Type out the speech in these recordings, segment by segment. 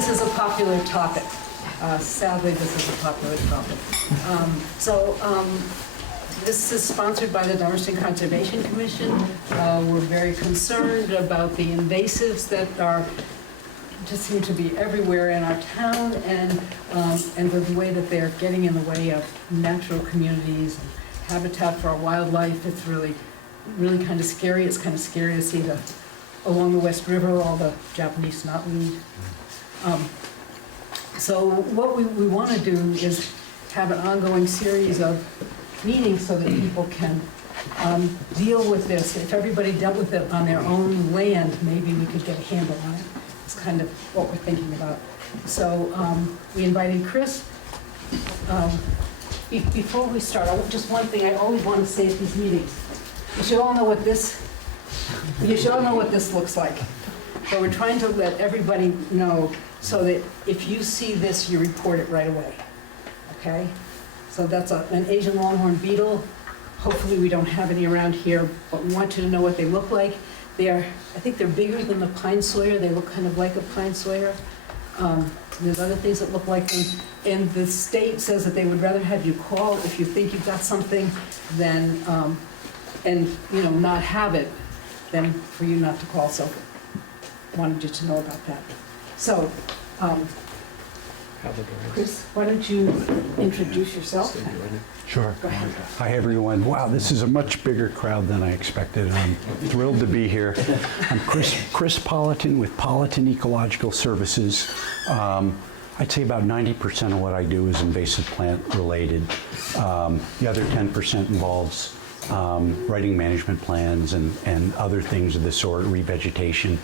this is a popular topic. Sadly, this is a popular topic. This is sponsored by the Dummerston Conservation Commission. We're very concerned about the invasives that are just seem to be everywhere in our town, and the way that they're getting in the way of natural communities and habitat for our wildlife. It's really kind of scary. It's kind of scary to see along the West River all the Japanese knotweed. So what we want to do is have an ongoing series of meetings so that people can deal with this. If everybody dealt with it on their own land, maybe we could get a handle on it. It's kind of what we're thinking about. So we invited Chris. Before we start, just one thing I always want to say at these meetings. You should all know what this looks like. So we're trying to let everybody know so that if you see this, you report it right away. Okay? So that's an Asian longhorn beetle. Hopefully we don't have any around here, but we want you to know what they look like. I think they're bigger than the pine sawyer. They look kind of like a pine sawyer. There's other things that look like them. And the state says that they would rather have you call if you think you've got something than, not have it, than for you not to call. So wanted you to know about that. So, Chris, why don't you introduce yourself? Sure. Go ahead. Hi, everyone. Wow, this is a much bigger crowd than I expected. I'm thrilled to be here. I'm Chris Polatin with Polatin Ecological Services. I'd say about 90% of what I do is invasive plant related. The other 10% involves writing management plans and other things of the sort, revegetation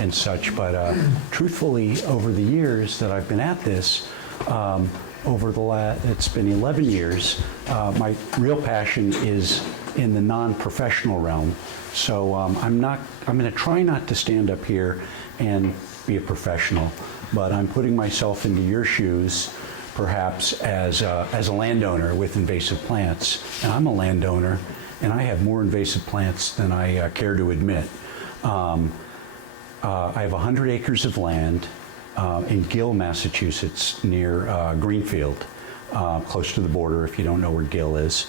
and such. But truthfully, over the years that I've been at this, it's been 11 years, my real passion is in the non-professional realm. So I'm going to try not to stand up here and be a professional, but I'm putting myself into your shoes, perhaps as a landowner with invasive plants. And I'm a landowner, and I have more invasive plants than I care to admit. I have 100 acres of land in Gill, Massachusetts, near Greenfield, close to the border, if you don't know where Gill is.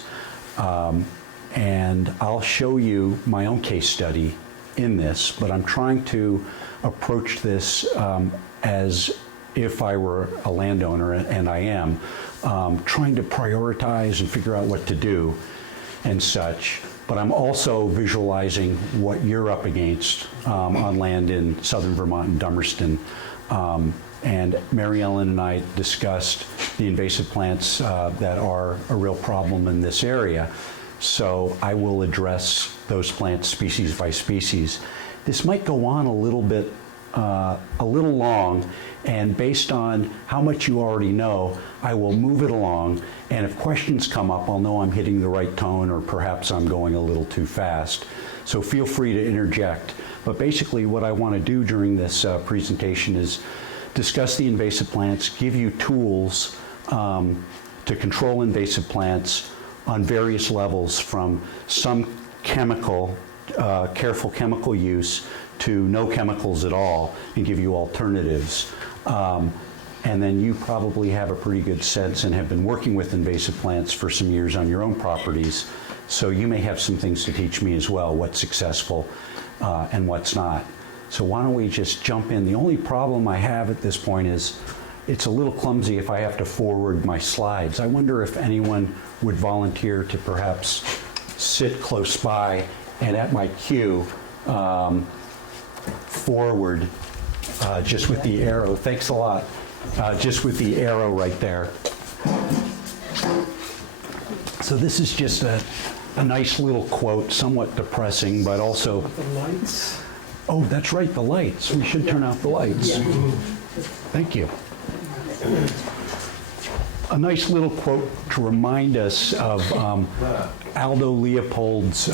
And I'll show you my own case study in this, but I'm trying to approach this as if I were a landowner, and I am, trying to prioritize and figure out what to do and such. But I'm also visualizing what you're up against on land in southern Vermont and Dummerston. And Mary Ellen and I discussed the invasive plants that are a real problem in this area. So I will address those plants species by species. This might go on a little bit, a little long, and based on how much you already know, I will move it along, and if questions come up, I'll know I'm hitting the right tone, or perhaps I'm going a little too fast. So feel free to interject. But basically what I want to do during this presentation is discuss the invasive plants, give you tools to control invasive plants on various levels, from some chemical, careful chemical use, to no chemicals at all, and give you alternatives. And then you probably have a pretty good sense and have been working with invasive plants for some years on your own properties, so you may have some things to teach me as well, what's successful and what's not. So why don't we just jump in. The only problem I have at this point is it's a little clumsy if I have to forward my slides. I wonder if anyone would volunteer to perhaps sit close by and at my cue forward just with the arrow. Thanks a lot. Just with the arrow right there. So this is just a nice little quote, somewhat depressing, but also... The lights? Oh, that's right, the lights. We should turn out the lights. Thank you. A nice little quote to remind us of Aldo Leopold's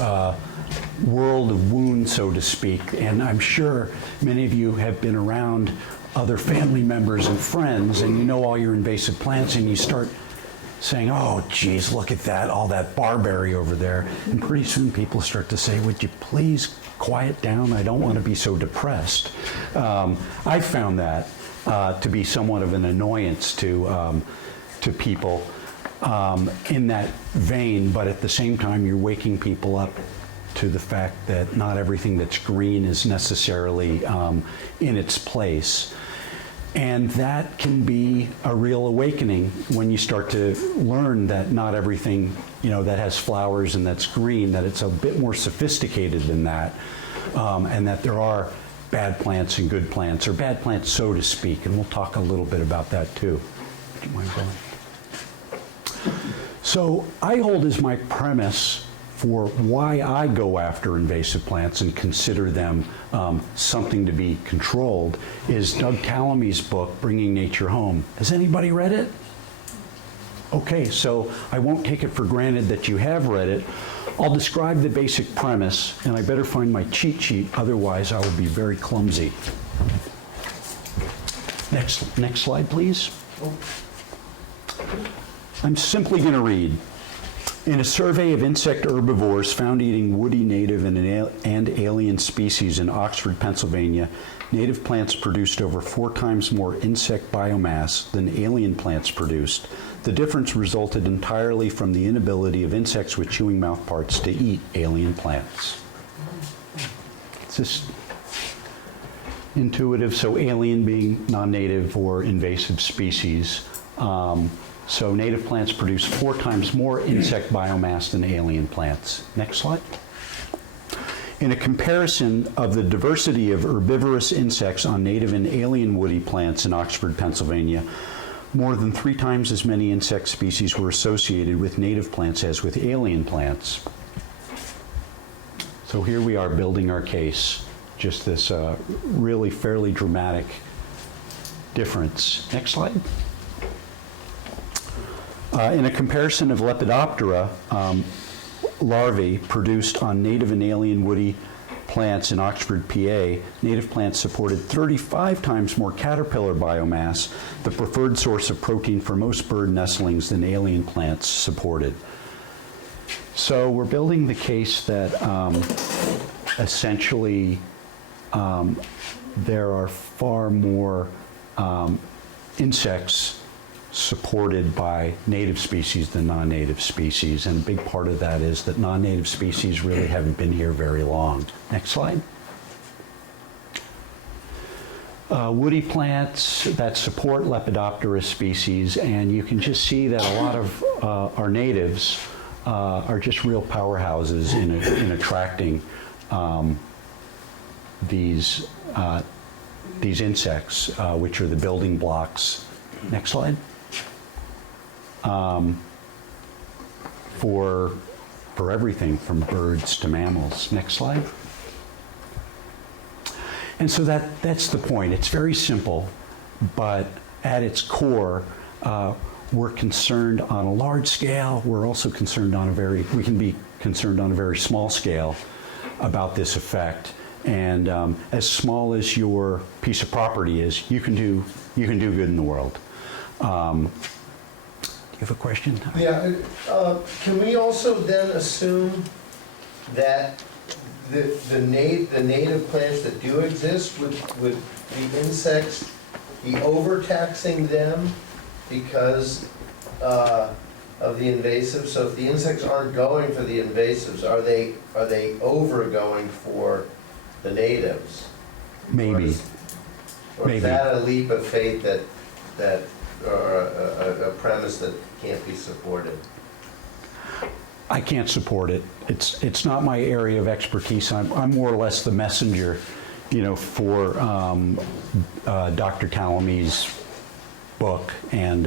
world of wounds, so to speak. And I'm sure many of you have been around other family members and friends, and you know all your invasive plants, and you start saying, oh, geez, look at that, all that barberry over there. And pretty soon people start to say, would you please quiet down? I don't want to be so depressed. I found that. to be somewhat of an annoyance to people in that vein, but at the same time, you're waking people up to the fact that not everything that's green is necessarily in its place. And that can be a real awakening when you start to learn that not everything, that has flowers and that's green, that it's a bit more sophisticated than that, and that there are bad plants and good plants, or bad plants, so to speak. And we'll talk a little bit about that too. Do you mind going? So I hold as my premise for why I go after invasive plants and consider them something to be controlled is Doug Tallamy's book, Bringing Nature Home. Has anybody read it? Okay, so I won't take it for granted that you have read it. I'll describe the basic premise, and I better find my cheat sheet, otherwise I will be very clumsy. Next slide, please. I'm simply going to read. In a survey of insect herbivores found eating woody native and alien species in Oxford, Pennsylvania, native plants produced over 4 times more insect biomass than alien plants produced. The difference resulted entirely from the inability of insects with chewing mouthparts to eat alien plants. It's just intuitive, so alien being non-native or invasive species. So native plants produce 4 times more insect biomass than alien plants. Next slide. In a comparison of the diversity of herbivorous insects on native and alien woody plants in Oxford, Pennsylvania, more than 3 times as many insect species were associated with native plants as with alien plants. So here we are building our case, just this really fairly dramatic difference. Next slide. In a comparison of Lepidoptera larvae produced on native and alien woody plants in Oxford, PA, native plants supported 35 times more caterpillar biomass, the preferred source of protein for most bird nestlings, than alien plants supported. So we're building the case that essentially there are far more insects supported by native species than non-native species, and a big part of that is that non-native species really haven't been here very long. Next slide. Woody plants that support Lepidoptera species, and you can just see that a lot of our natives are just real powerhouses in attracting these insects, which are the building blocks. Next slide. For everything from birds to mammals. Next slide. And so that's the point. It's very simple, but at its core, we're concerned on a large scale. We're also concerned we can be concerned on a very small scale about this effect. And as small as your piece of property is, you can do good in the world. Do you have a question? Yeah. Can we also then assume that the native plants that do exist, would the insects be overtaxing them because of the invasives? So if the insects aren't going for the invasives, are they over going for the natives? Maybe. Or is that a leap of faith that or a premise that can't be supported? I can't support it. It's not my area of expertise. I'm more or less the messenger, for Dr. Tallamy's book, and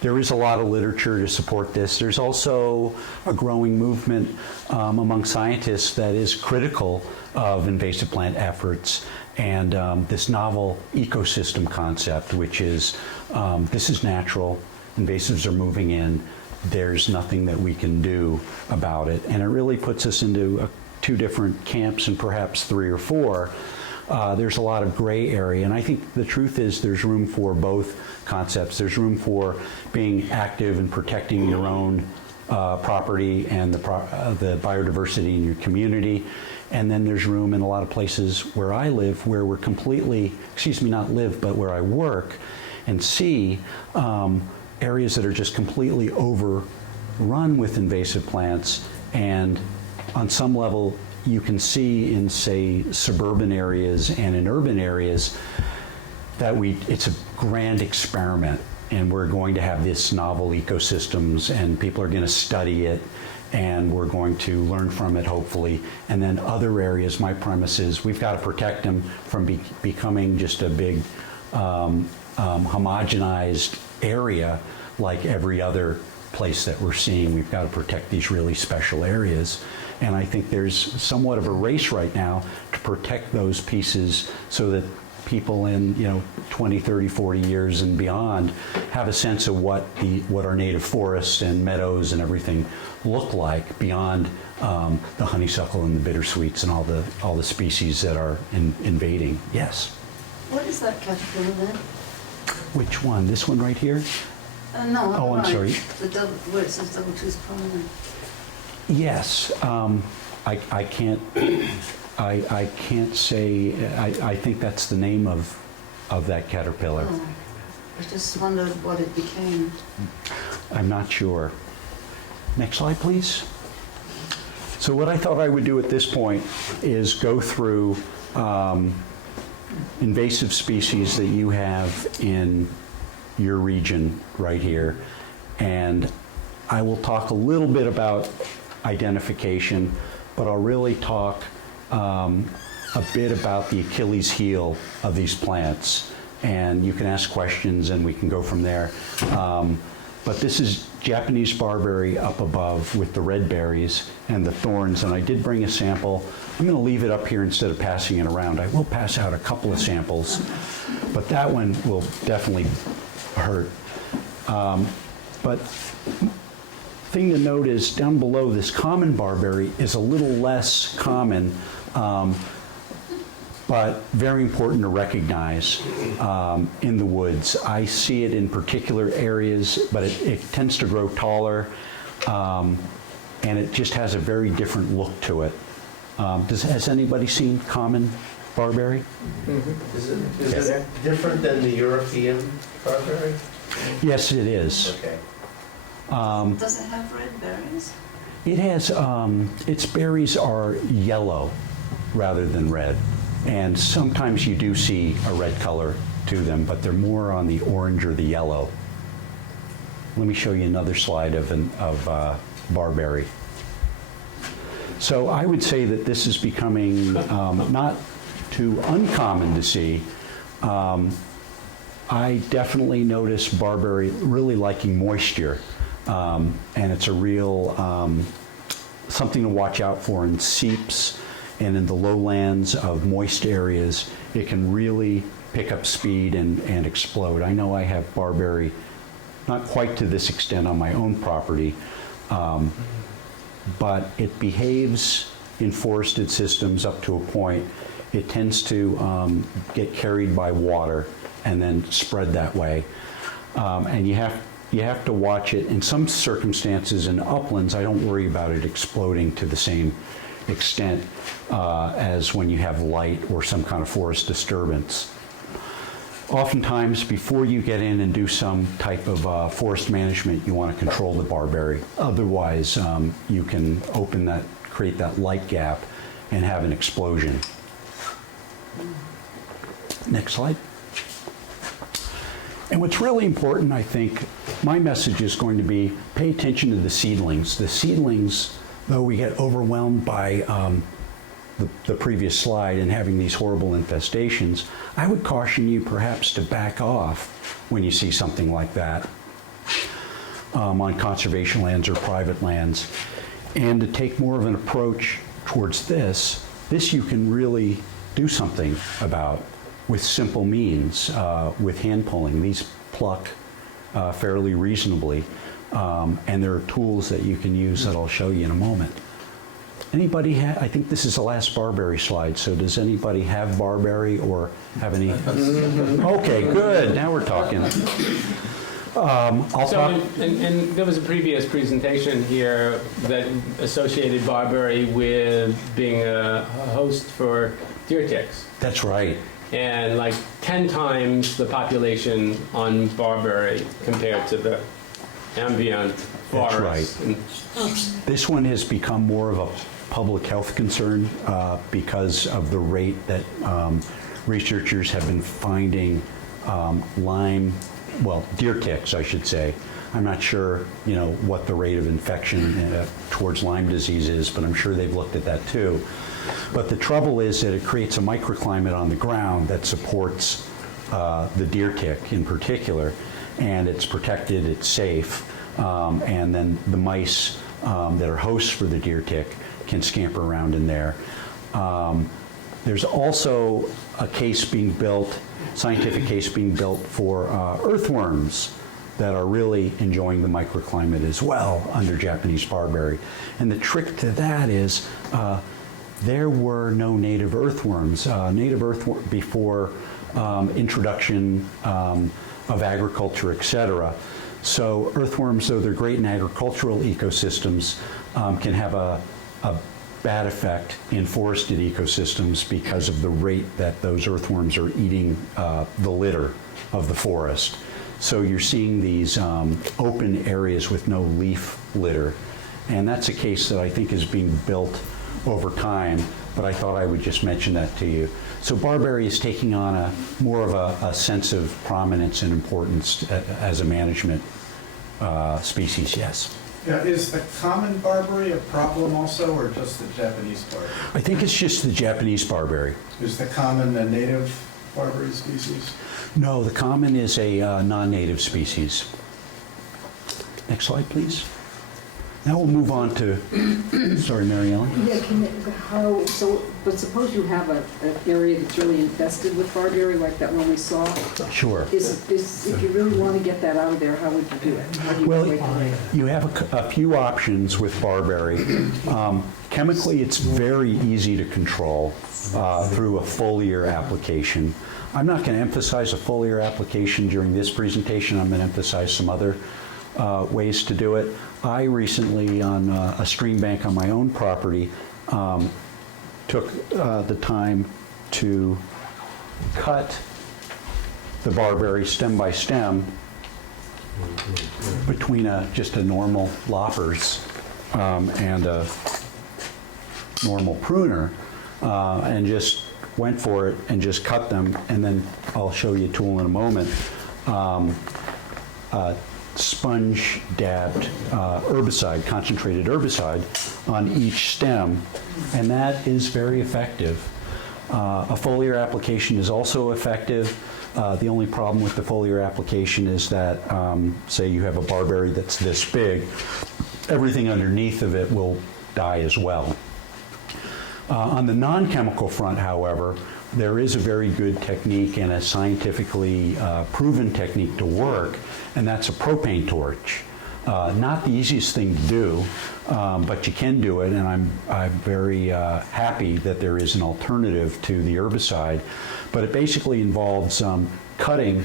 there is a lot of literature to support this. There's also a growing movement among scientists that is critical of invasive plant efforts and this novel ecosystem concept, which is this is natural, invasives are moving in, there's nothing that we can do about it. And it really puts us into 2 different camps, and perhaps 3 or 4. There's a lot of gray area, and I think the truth is there's room for both concepts. There's room for being active and protecting your own property and the biodiversity in your community. And then there's room in a lot of places where I live where we're completely, not live, but where I work and see areas that are just completely overrun with invasive plants. And on some level, you can see in, say, suburban areas and in urban areas that it's a grand experiment, and we're going to have this novel ecosystems, and people are going to study it, and we're going to learn from it, hopefully. And then other areas, my premise is we've got to protect them from becoming just a big homogenized area like every other place that we're seeing. We've got to protect these really special areas. And I think there's somewhat of a race right now to protect those pieces so that people in 20, 30, 40 years and beyond have a sense of what our native forests and meadows and everything look like beyond the honeysuckle and the bittersweets and all the species that are invading. Yes. What is that caterpillar there? Which one? This one right here? No, Oh, I'm right. sorry. The double, where it says double tooth prominent. Yes. I can't. I can't say. I think that's the name of that caterpillar. Oh, I just wondered what it became. I'm not sure. Next slide, please. So what I thought I would do at this point is go through invasive species that you have in your region right here. And I will talk a little bit about identification, but I'll really talk a bit about the Achilles heel of these plants. And you can ask questions and we can go from there. But this is Japanese barberry up above with the red berries and the thorns. And I did bring a sample. I'm going to leave it up here instead of passing it around. I will pass out a couple of samples, but that one will definitely hurt. But thing to note is down below, this common barberry is a little less common, but very important to recognize in the woods. I see it in particular areas, but it tends to grow taller, and it just has a very different look to it. Has anybody seen common barberry? Mm-hmm. Is it different than the European barberry? Yes, it is. Okay. Does it have red berries? It has, its berries are yellow rather than red. And sometimes you do see a red color to them, but they're more on the orange or the yellow. Let me show you another slide of barberry. So I would say that this is becoming not too uncommon to see. I definitely notice barberry really liking moisture. And it's a real something to watch out for in seeps and in the lowlands of moist areas. It can really pick up speed and explode. I know I have barberry, not quite to this extent on my own property, but it behaves in forested systems up to a point. It tends to get carried by water and then spread that way. And you have to watch it. In some circumstances in uplands, I don't worry about it exploding to the same extent as when you have light or some kind of forest disturbance. Oftentimes, before you get in and do some type of forest management, you want to control the barberry. Otherwise, you can create that light gap and have an explosion. Next slide. And what's really important, I think, my message is going to be pay attention to the seedlings. The seedlings, though we get overwhelmed by the previous slide and having these horrible infestations, I would caution you perhaps to back off when you see something like that on conservation lands or private lands, and to take more of an approach towards this. This you can really do something about with simple means, with hand pulling. These pluck fairly reasonably, and there are tools that you can use that I'll show you in a moment. Anybody I think this is the last barberry slide, so does anybody have barberry or have any? Okay, good, now we're talking. I'll So, talk. and there was a previous presentation here that associated Barberry with being a host for deer ticks. That's right. And like 10 times the population on Barberry compared to the ambient That's forest. right. This one has become more of a public health concern because of the rate that researchers have been finding deer ticks, I should say. I'm not sure, what the rate of infection towards Lyme disease is, but I'm sure they've looked at that too. But the trouble is that it creates a microclimate on the ground that supports the deer tick in particular, and it's protected, it's safe, and then the mice that are hosts for the deer tick can scamper around in there. There's also a case being built, scientific case being built for earthworms that are really enjoying the microclimate as well under Japanese barberry. And the trick to that is there were no native earthworms. Before introduction of agriculture, etc. So earthworms, though they're great in agricultural ecosystems, can have a bad effect in forested ecosystems because of the rate that those earthworms are eating the litter of the forest. So you're seeing these open areas with no leaf litter. And that's a case that I think is being built over time, but I thought I would just mention that to you. So barberry is taking on more of a sense of prominence and importance as a management species, yes. Yeah, is the common barberry a problem also, or just the Japanese barberry? I think it's just the Japanese barberry. Is the common a native barberry species? No, the common is a non-native species. Next slide, please. Now we'll move on to, sorry, Mary Ellen. Yeah, but suppose you have an area that's really infested with barberry, like that one we saw. Sure. If you really want to get that out of there, how would you do it? How do you Well, regulate it? you have a few options with barberry. Chemically, it's very easy to control through a foliar application. I'm not going to emphasize a foliar application during this presentation. I'm going to emphasize some other ways to do it. I recently, on a stream bank on my own property, took the time to cut the barberry stem by stem between just a normal loppers and a normal pruner, and just went for it and just cut them, and then I'll show you a tool in a moment. Sponge dabbed herbicide, concentrated herbicide on each stem, and that is very effective. A foliar application is also effective. The only problem with the foliar application is that, say you have a barberry that's this big, everything underneath of it will die as well. On the non-chemical front, however, there is a very good technique and a scientifically proven technique to work, and that's a propane torch. Not the easiest thing to do, but you can do it, and I'm very happy that there is an alternative to the herbicide. But it basically involves cutting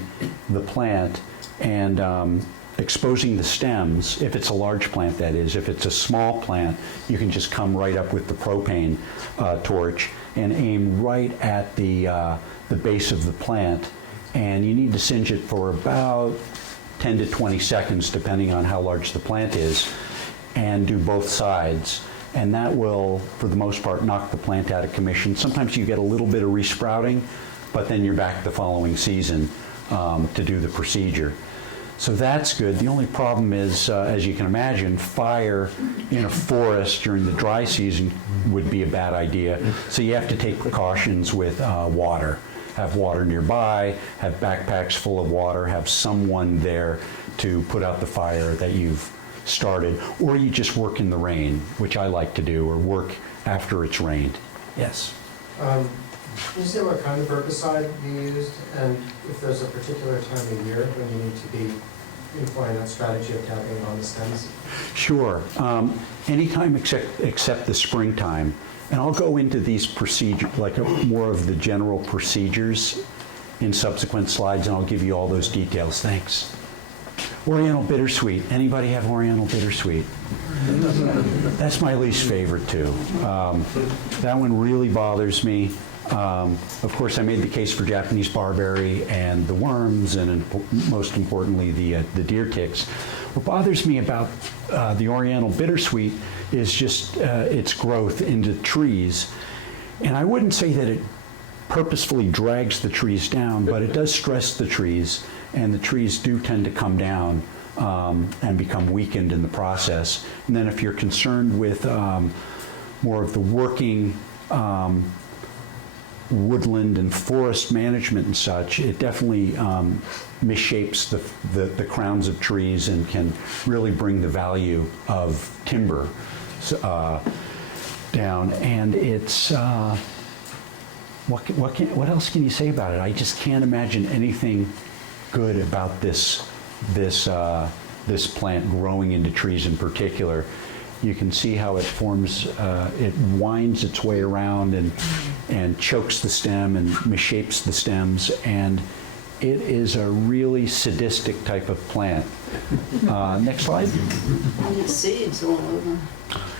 the plant and exposing the stems, if it's a large plant that is. If it's a small plant, you can just come right up with the propane torch and aim right at the base of the plant. And you need to singe it for about 10 to 20 seconds, depending on how large the plant is, and do both sides. And that will, for the most part, knock the plant out of commission. Sometimes you get a little bit of resprouting, but then you're back the following season to do the procedure. So that's good. The only problem is, as you can imagine, fire in a forest during the dry season would be a bad idea. So you have to take precautions with water. Have water nearby, have backpacks full of water, have someone there to put out the fire that you've started, or you just work in the rain, which I like to do, or work after it's rained. Yes? Can you say what kind of herbicide you used, and if there's a particular time of year when you need to be employing that strategy of tapping on the stems? Sure. Anytime except the springtime. And I'll go into these procedures, like more of the general procedures in subsequent slides, and I'll give you all those details. Thanks. Oriental Bittersweet. Anybody have Oriental Bittersweet? That's my least favorite too. That one really bothers me. Of course, I made the case for Japanese barberry and the worms, and most importantly, the deer ticks. What bothers me about the Oriental Bittersweet is just its growth into trees. And I wouldn't say that it purposefully drags the trees down, but it does stress the trees, and the trees do tend to come down and become weakened in the process. And then if you're concerned with more of the working woodland and forest management and such, it definitely misshapes the crowns of trees and can really bring the value of timber down. And it's what else can you say about it? I just can't imagine anything good about this plant growing into trees in particular. You can see how it forms, it winds its way around and chokes the stem and misshapes the stems, and it is a really sadistic type of plant. Next slide. And it seeds all over.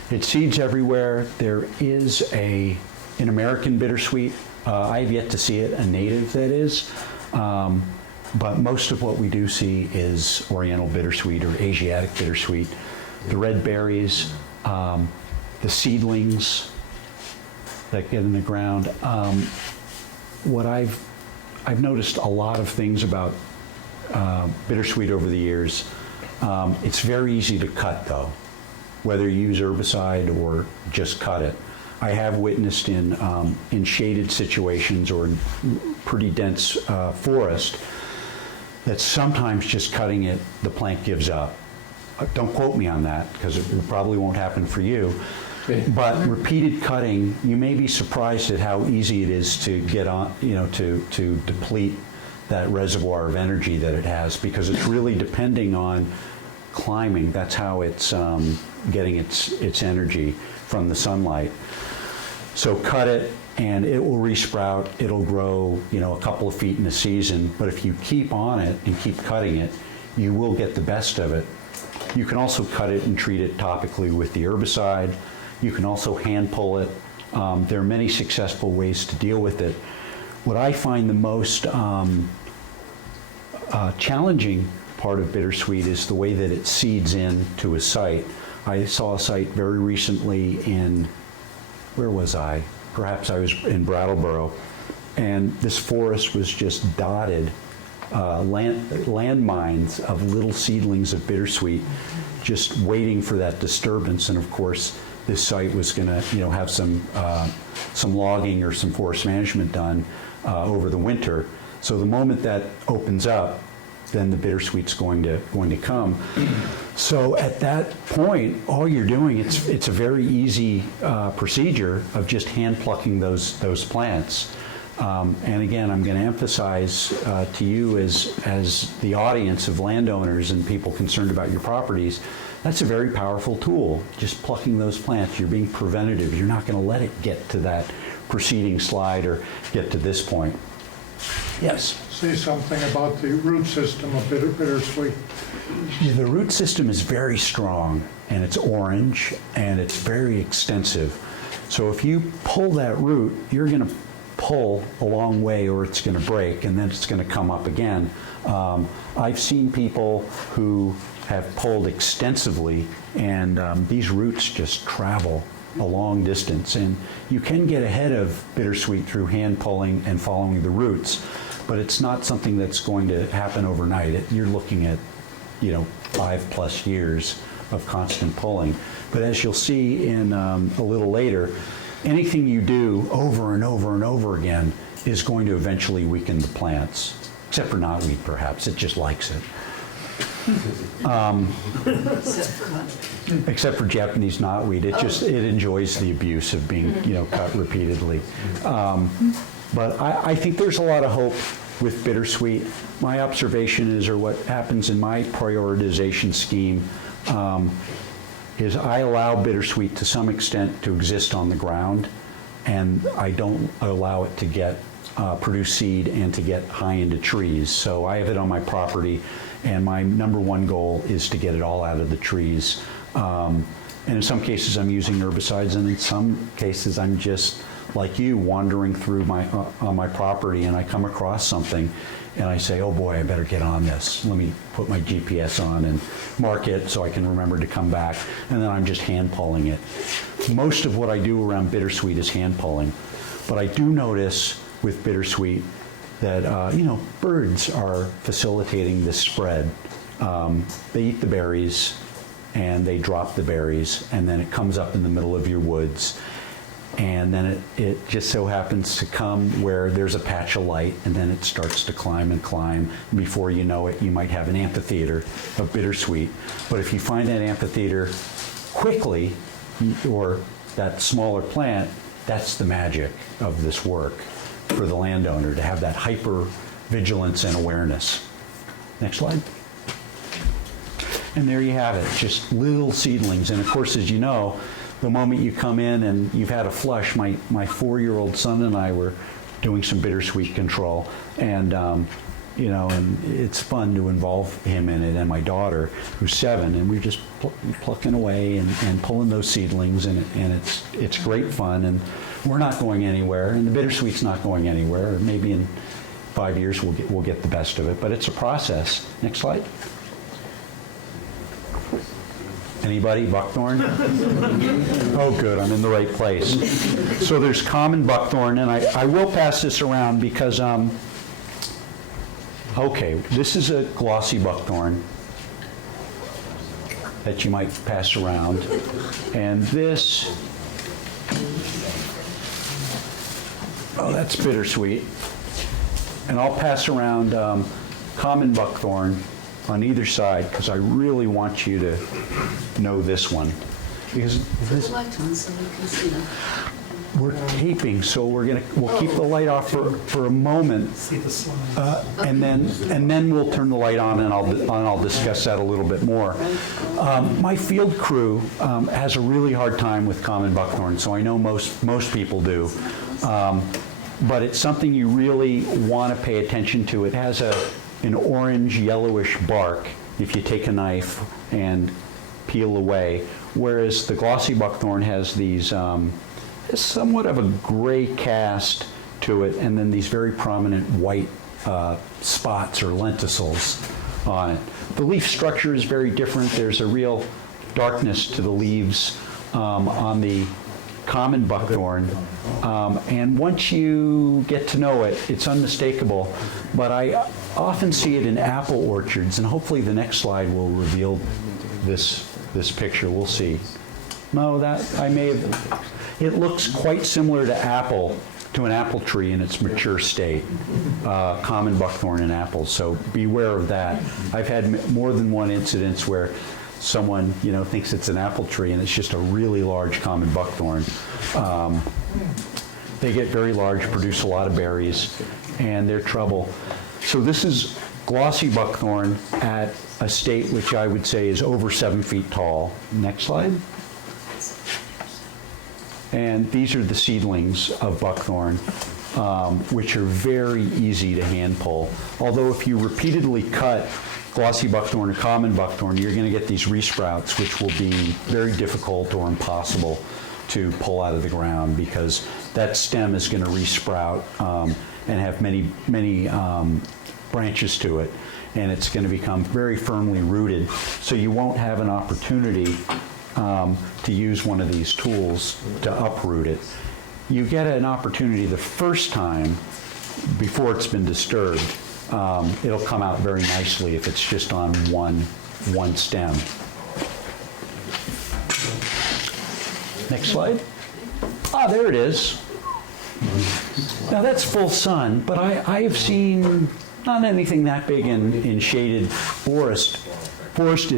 It seeds everywhere. There is an American bittersweet. I have yet to see it, a native that is. But most of what we do see is Oriental bittersweet or Asiatic bittersweet. The red berries, the seedlings that get in the ground. What I've noticed a lot of things about bittersweet over the years. It's very easy to cut though, whether you use herbicide or just cut it. I have witnessed in shaded situations or in pretty dense forest that sometimes just cutting it, the plant gives up. Don't quote me on that, because it probably won't happen for you. But repeated cutting, you may be surprised at how easy it is to get on, to deplete that reservoir of energy that it has, because it's really depending on climbing. That's how it's getting its energy from the sunlight. So cut it, and it will resprout. It'll grow, a couple of feet in a season. But if you keep on it and keep cutting it, you will get the best of it. You can also cut it and treat it topically with the herbicide. You can also hand pull it. There are many successful ways to deal with it. What I find the most challenging part of bittersweet is the way that it seeds in to a site. I saw a site very recently in, where was I? Perhaps I was in Brattleboro, and this forest was just dotted landmines of little seedlings of bittersweet, just waiting for that disturbance. And of course, this site was going to, have some logging or some forest management done over the winter. So the moment that opens up, then the bittersweet's going to come. So at that point, all you're doing, it's a very easy procedure of just hand plucking those plants. And again, I'm going to emphasize to you as the audience of landowners and people concerned about your properties, that's a very powerful tool, just plucking those plants. You're being preventative. You're not going to let it get to that preceding slide or get to this point. Yes? Say something about the root system of bittersweet. Yeah, the root system is very strong, and it's orange, and it's very extensive. So if you pull that root, you're going to pull a long way or it's going to break, and then it's going to come up again. I've seen people who have pulled extensively, and these roots just travel a long distance. And you can get ahead of bittersweet through hand pulling and following the roots, but it's not something that's going to happen overnight. You're looking at, 5+ years of constant pulling. But as you'll see in a little later, anything you do over and over and over again is going to eventually weaken the plants, except for knotweed, perhaps. It just likes it. Except for Japanese knotweed, it enjoys the abuse of being cut repeatedly. But I think there's a lot of hope with bittersweet. My observation is, or what happens in my prioritization scheme, is I allow bittersweet to some extent to exist on the ground, and I don't allow it to get produce seed and to get high into trees. So I have it on my property, and my number one goal is to get it all out of the trees. And in some cases, I'm using herbicides, and in some cases, I'm just like you, wandering through on my property, and I come across something, and I say, oh boy, I better get on this. Let me put my GPS on and mark it so I can remember to come back, and then I'm just hand pulling it. Most of what I do around bittersweet is hand pulling, but I do notice with bittersweet that, birds are facilitating this spread. They eat the berries, and they drop the berries, and then it comes up in the middle of your woods. And then it just so happens to come where there's a patch of light, and then it starts to climb and climb. And before you know it, you might have an amphitheater of bittersweet. But if you find that amphitheater quickly, or that smaller plant, that's the magic of this work for the landowner, to have that hyper vigilance and awareness. Next slide. And there you have it, just little seedlings. And of course, as you know, the moment you come in and you've had a flush, my 4-year-old son and I were doing some bittersweet control, and and it's fun to involve him in it, and my daughter, who's 7, and we're just plucking away and pulling those seedlings, and it's great fun, and we're not going anywhere, and the bittersweet's not going anywhere. Maybe in 5 years we'll get the best of it, but it's a process. Next slide. Anybody? Buckthorn? Oh, good. I'm in the right place. So there's common buckthorn, and I will pass this around because, okay, this is a glossy buckthorn that you might pass around. And this, oh, that's bittersweet. And I'll pass around common buckthorn on either side, because I really want you to know this one. Because Put the light on so we can see them. we're taping, so we'll keep the light off for a moment, See the slide. and then we'll turn the light on, and I'll discuss that a little bit more. My field crew has a really hard time with common buckthorn, so I know most people do. But it's something you really want to pay attention to. It has an orange yellowish bark if you take a knife and peel away, whereas the glossy buckthorn has these somewhat of a gray cast to it, and then these very prominent white spots or lenticels on it. The leaf structure is very different. There's a real darkness to the leaves on the common buckthorn, and once you get to know it, it's unmistakable. But I often see it in apple orchards, and hopefully the next slide will reveal this picture. We'll see. No, that I may have. It looks quite similar to an apple tree in its mature state, common buckthorn and apples. So beware of that. I've had more than one incidence where someone thinks it's an apple tree and it's just a really large common buckthorn. They get very large, produce a lot of berries, and they're trouble. So this is glossy buckthorn at a state which I would say is over 7 feet tall. Next slide. And these are the seedlings of buckthorn, which are very easy to hand pull. Although if you repeatedly cut glossy buckthorn or common buckthorn, you're going to get these resprouts, which will be very difficult or impossible to pull out of the ground, because that stem is going to resprout and have many branches to it, and it's going to become very firmly rooted. So you won't have an opportunity to use one of these tools to uproot it. You get an opportunity the first time before it's been disturbed. It'll come out very nicely if it's just on one stem. Next slide. Ah, there it is. Now that's full sun, but I have seen not anything that big in shaded forested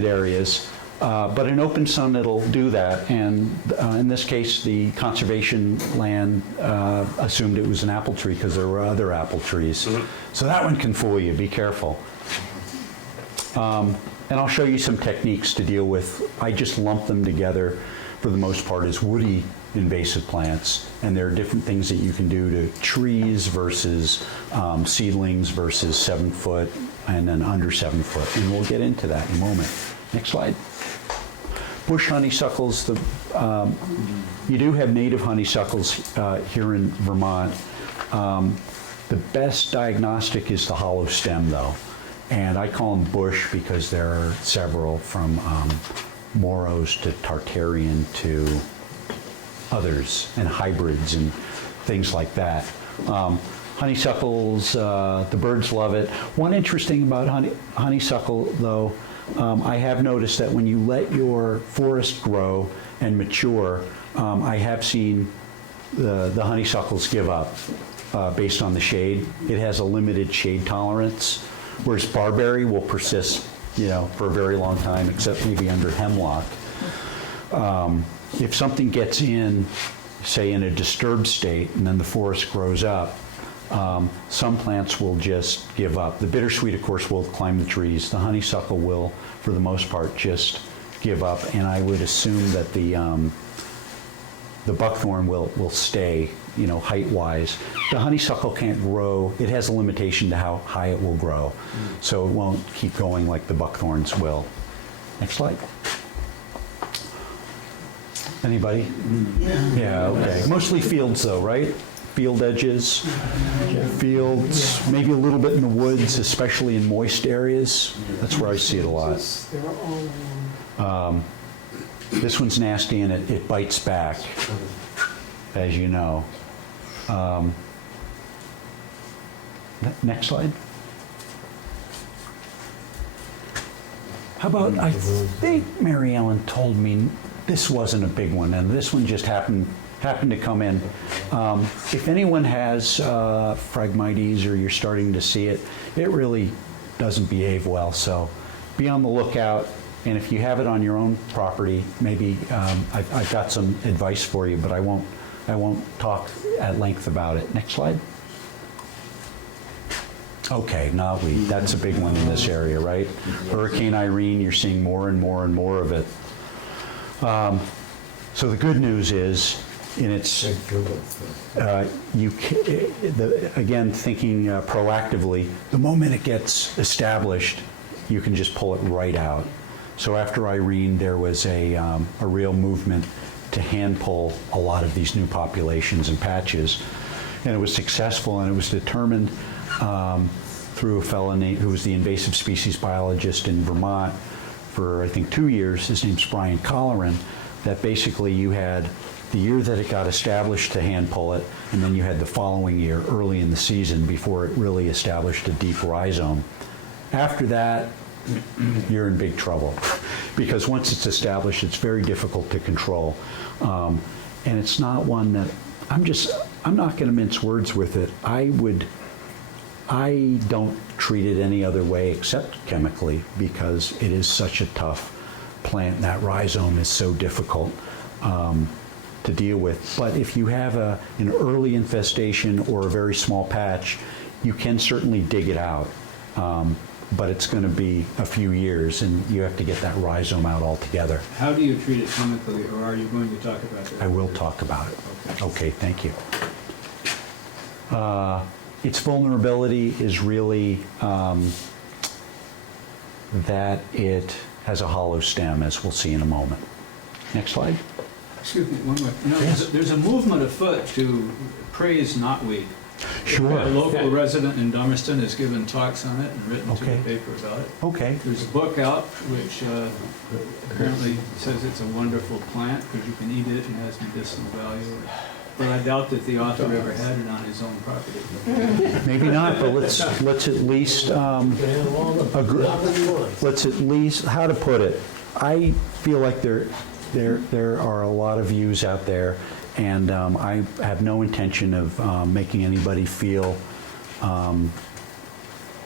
areas, but in open sun it'll do that. And in this case, the conservation land assumed it was an apple tree because there were other apple trees. So that one can fool you. Be careful. And I'll show you some techniques to deal with. I just lump them together for the most part as woody invasive plants, and there are different things that you can do to trees versus seedlings versus 7 foot and then under 7 foot, and we'll get into that in a moment. Next slide. Bush honeysuckles, you do have native honeysuckles here in Vermont. The best diagnostic is the hollow stem, though, and I call them bush because there are several, from Moros to Tartarian to others, and hybrids and things like that. Honeysuckles, the birds love it. One interesting about honeysuckle, though, I have noticed that when you let your forest grow and mature, I have seen the honeysuckles give up based on the shade. It has a limited shade tolerance, whereas barberry will persist, for a very long time, except maybe under hemlock. If something gets in, say, in a disturbed state, and then the forest grows up, some plants will just give up. The bittersweet, of course, will climb the trees. The honeysuckle will, for the most part, just give up. And I would assume that the buckthorn will stay, height-wise. The honeysuckle can't grow. It has a limitation to how high it will grow. So it won't keep going like the buckthorns will. Next slide. Anybody? Yeah, okay. Mostly fields, though, right? Field edges, fields, maybe a little bit in the woods, especially in moist areas. That's where I see it a lot. This one's nasty, and it bites back, as you know. Next slide. How about, I think Mary Ellen told me this wasn't a big one, and this one just happened to come in. If anyone has Phragmites, or you're starting to see it, it really doesn't behave well, so be on the lookout. And if you have it on your own property, maybe I've got some advice for you, but I won't talk at length about it. Next slide. Okay, knotweed, that's a big one in this area, right? Hurricane Irene, you're seeing more and more and more of it. So the good news is, again, thinking proactively, the moment it gets established, you can just pull it right out. So after Irene, there was a real movement to hand pull a lot of these new populations and patches, and it was successful, and it was determined through a fellow who was the invasive species biologist in Vermont for, I think, 2 years. His name's Brian Colleran. That basically you had the year that it got established to hand pull it, and then you had the following year, early in the season, before it really established a deep rhizome. After that, you're in big trouble, because once it's established, it's very difficult to control. And it's not one that, I'm not going to mince words with it. I don't treat it any other way except chemically, because it is such a tough plant. That rhizome is so difficult to deal with. But if you have an early infestation or a very small patch, you can certainly dig it out. But it's going to be a few years, and you have to get that rhizome out altogether. How do you treat it chemically, or are you going to talk about that? I will talk about it. Okay, thank you. Its vulnerability is really that it has a hollow stem, as we'll see in a moment. Next slide. Excuse me, one more. There's a movement afoot to praise knotweed. Sure. A local resident in Dummerston has given talks on it and written to the paper about it. Okay. There's a book out which apparently says it's a wonderful plant because you can eat it and it has medicinal value. But I doubt that the author ever had it on his own property. Maybe not, but let's at least agree. Let's at least, how to put it, I feel like there are a lot of views out there, and I have no intention of making anybody feel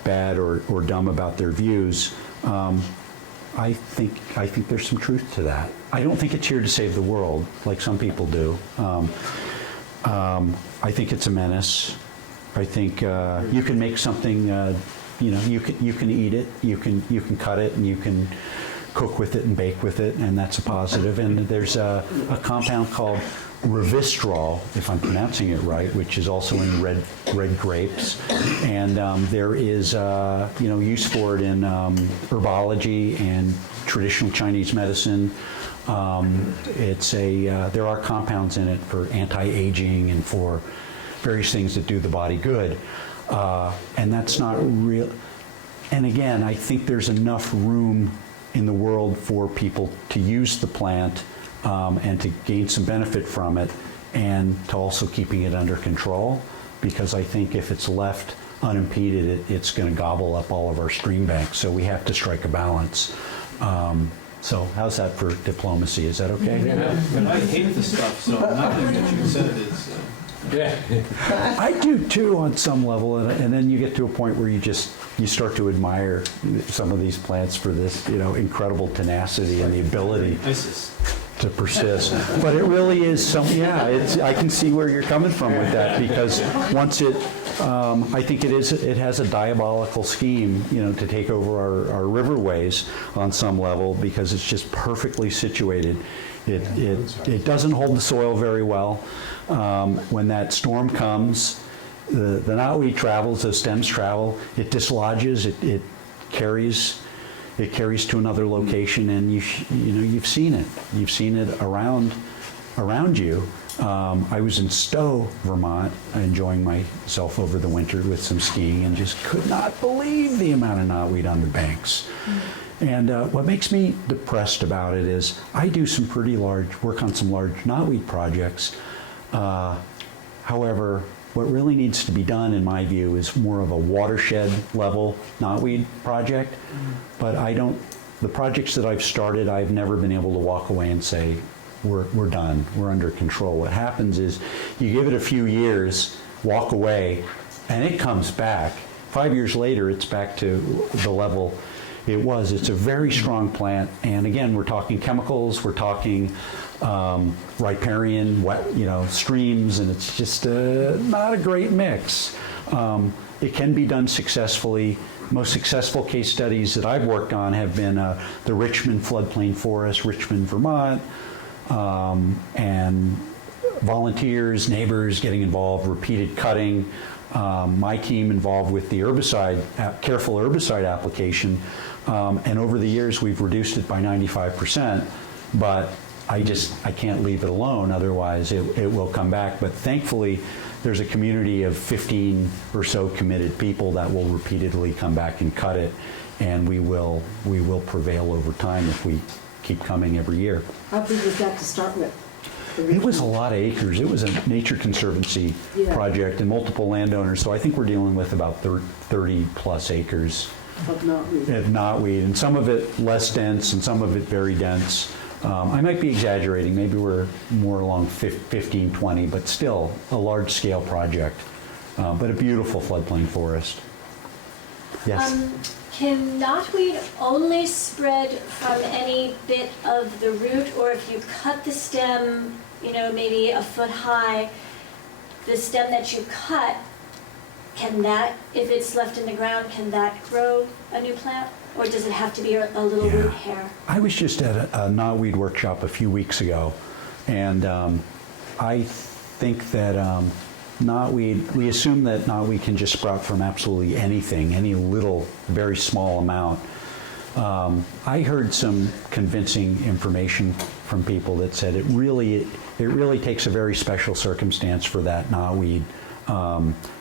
bad or dumb about their views. I think there's some truth to that. I don't think it's here to save the world like some people do. I think it's a menace. I think you can make something. You can eat it. You can cut it, and you can cook with it and bake with it, and that's a positive. And there's a compound called Revistrol, if I'm pronouncing it right, which is also in red grapes, and there is use for it in herbology and traditional Chinese medicine. There are compounds in it for anti-aging and for various things that do the body good, and that's not real. And again, I think there's enough room in the world for people to use the plant and to gain some benefit from it, and to also keeping it under control, because I think if it's left unimpeded, it's going to gobble up all of our stream banks. So we have to strike a balance. So how's that for diplomacy? Is that okay? Yeah, but I hate the stuff, so nothing that you said is, I do too on some level, and then you get to a point where you start to admire some of these plants for this, incredible tenacity and the ability to persist. But it really is I can see where you're coming from with that, because once I think it has a diabolical scheme, to take over our riverways on some level, because it's just perfectly situated. It doesn't hold the soil very well. When that storm comes, the knotweed travels, those stems travel, it dislodges, it carries to another location, and you've seen it. You've seen it around you. I was in Stowe, Vermont, enjoying myself over the winter with some skiing, and just could not believe the amount of knotweed on the banks. And what makes me depressed about it is I do some pretty work on some large knotweed projects. However, what really needs to be done, in my view, is more of a watershed level knotweed project. But the projects that I've started, I've never been able to walk away and say, we're done, we're under control. What happens is you give it a few years, walk away, and it comes back. 5 years later, it's back to the level it was. It's a very strong plant, and again, we're talking chemicals, we're talking riparian, streams, and it's just not a great mix. It can be done successfully. Most successful case studies that I've worked on have been the Richmond floodplain forest, Richmond, Vermont, and volunteers, neighbors getting involved, repeated cutting. My team involved with the careful herbicide application, and over the years we've reduced it by 95%, but I can't leave it alone, otherwise it will come back. But thankfully, there's a community of 15 or so committed people that will repeatedly come back and cut it, and we will prevail over time if we keep coming every year. How big was that to start with? It was a lot of acres. It was a nature conservancy project and multiple landowners, so I think we're dealing with about 30 plus acres Of knotweed. of knotweed, and some of it less dense and some of it very dense. I might be exaggerating, maybe we're more along 15, 20, but still a large-scale project, but a beautiful floodplain forest. Yes? Can knotweed only spread from any bit of the root, or if you cut the stem, maybe a foot high, the stem that you cut, can that, if it's left in the ground, can that grow a new plant? Or does it have to be a little root hair? I was just at a knotweed workshop a few weeks ago, and I think that knotweed, we assume that knotweed can just sprout from absolutely anything, any little, very small amount. I heard some convincing information from people that said it really takes a very special circumstance for that knotweed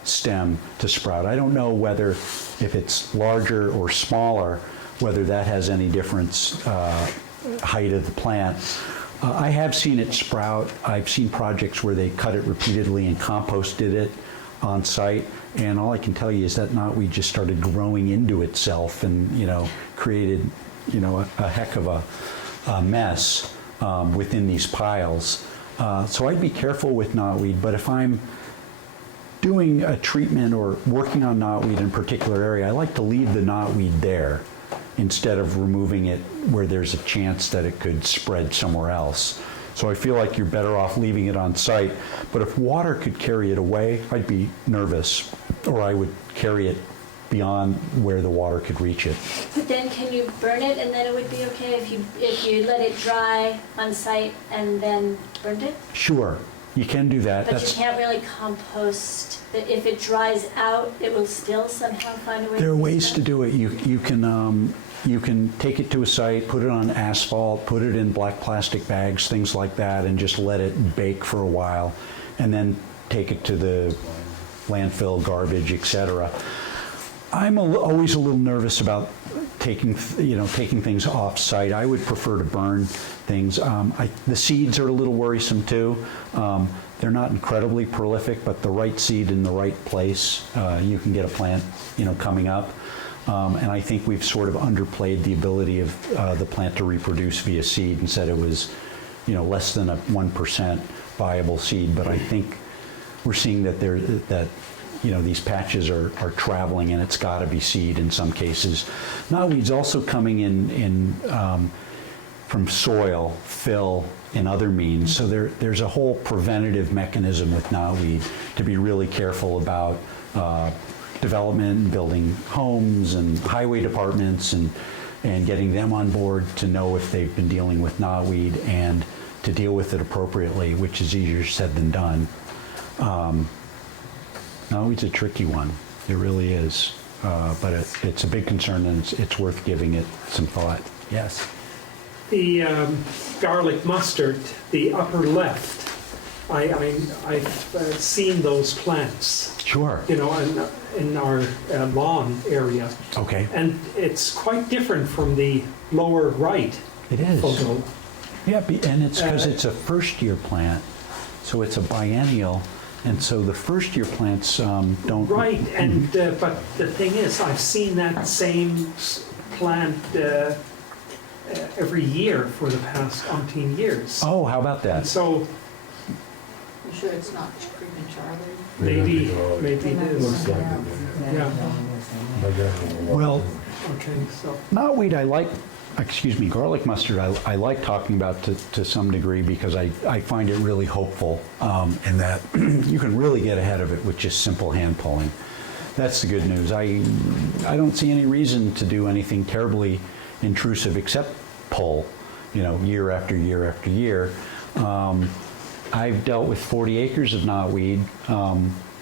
stem to sprout. I don't know whether, if it's larger or smaller, whether that has any difference, height of the plant. I have seen it sprout. I've seen projects where they cut it repeatedly and composted it on site, and all I can tell you is that knotweed just started growing into itself and created a heck of a mess within these piles. So I'd be careful with knotweed, but if I'm doing a treatment or working on knotweed in a particular area, I like to leave the knotweed there instead of removing it where there's a chance that it could spread somewhere else. So I feel like you're better off leaving it on site. But if water could carry it away, I'd be nervous, or I would carry it beyond where the water could reach it. But then can you burn it and then it would be okay if you let it dry on site and then burned it? Sure, you can do that. But you can't really compost, if it dries out, it will still somehow find a way to There are be ways to spent? do it. You can take it to a site, put it on asphalt, put it in black plastic bags, things like that, and just let it bake for a while, and then take it to the landfill, garbage, etc. I'm always a little nervous about taking things off site. I would prefer to burn things. The seeds are a little worrisome too. They're not incredibly prolific, but the right seed in the right place, you can get a plant, coming up. And I think we've sort of underplayed the ability of the plant to reproduce via seed and said it was, less than a 1% viable seed. But I think we're seeing that these patches are traveling, and it's got to be seed in some cases. Knotweed's also coming in from soil, fill, and other means. So there's a whole preventative mechanism with knotweed to be really careful about development and building homes and highway departments and getting them on board to know if they've been dealing with knotweed and to deal with it appropriately, which is easier said than done. Knotweed's a tricky one. It really is. But it's a big concern, and it's worth giving it some thought. Yes? The garlic mustard, the upper left, I've seen those plants. Sure. In our lawn area. Okay. And it's quite different from the lower right It is. photo. Yeah, and it's because it's a first-year plant, so it's a biennial, and so the first-year plants don't... Right, and but the thing is, I've seen that same plant every year for the past umpteen years. Oh, how about And that? so You sure it's not prematurely? maybe it is. Yeah, Well, okay, so. knotweed garlic mustard I like talking about to some degree because I find it really hopeful in that you can really get ahead of it with just simple hand pulling. That's the good news. I don't see any reason to do anything terribly intrusive except pull, year after year after year. I've dealt with 40 acres of knotweed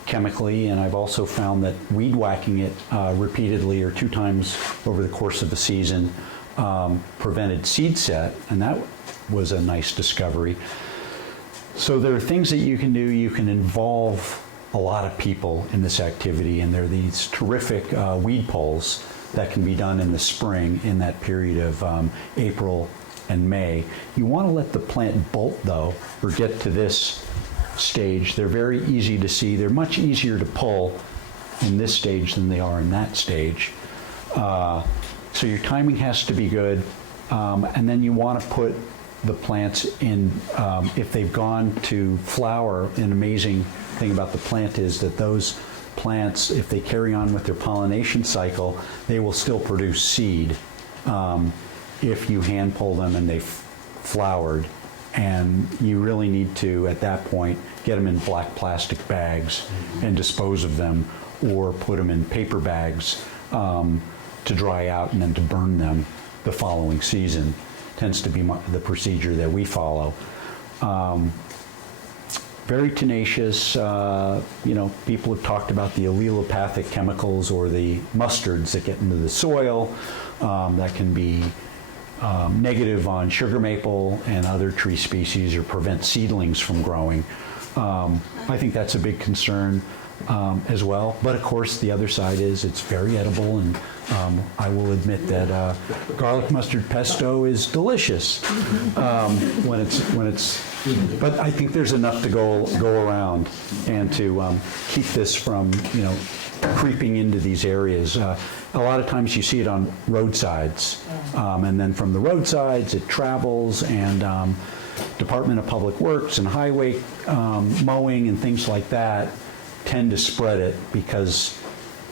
chemically, and I've also found that weed whacking it repeatedly or 2 times over the course of a season prevented seed set, and that was a nice discovery. So there are things that you can do. You can involve a lot of people in this activity, and there are these terrific weed pulls that can be done in the spring in that period of April and May. You want to let the plant bolt, though, or get to this stage. They're very easy to see. They're much easier to pull in this stage than they are in that stage. So your timing has to be good, and then you want to put the plants in, if they've gone to flower. An amazing thing about the plant is that those plants, if they carry on with their pollination cycle, they will still produce seed if you hand pull them and they've flowered. And you really need to, at that point, get them in black plastic bags and dispose of them, or put them in paper bags to dry out and then to burn them the following season. Tends to be the procedure that we follow. Very tenacious. People have talked about the allelopathic chemicals or the mustards that get into the soil that can be negative on sugar maple and other tree species, or prevent seedlings from growing. I think that's a big concern as well. But of course, the other side is it's very edible, and I will admit that garlic mustard pesto is delicious when it's. But I think there's enough to go around, and to keep this from creeping into these areas. A lot of times you see it on roadsides, and then from the roadsides it travels, and Department of Public Works and highway mowing and things like that tend to spread it, because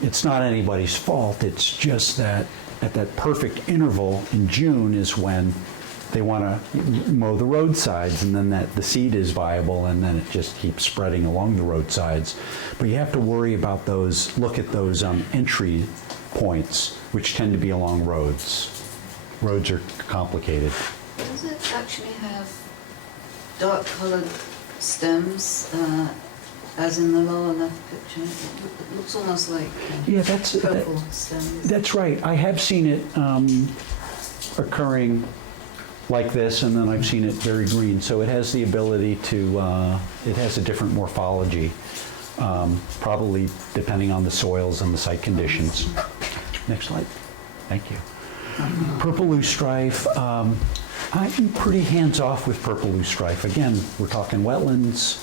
it's not anybody's fault. It's just that at that perfect interval in June is when they want to mow the roadsides, and then the seed is viable, and then it just keeps spreading along the roadsides. But you have to worry about those, look at those entry points, which tend to be along roads. Roads are complicated. Does it actually have dark coloured stems, as in the lower left picture? It looks almost like Yeah, purple stems. that's right. I have seen it occurring like this, and then I've seen it very green. So it has the ability to, it has a different morphology, probably depending on the soils and the site conditions. Next slide. Thank you. Purple loosestrife. I'm pretty hands-off with purple loosestrife. Again, we're talking wetlands.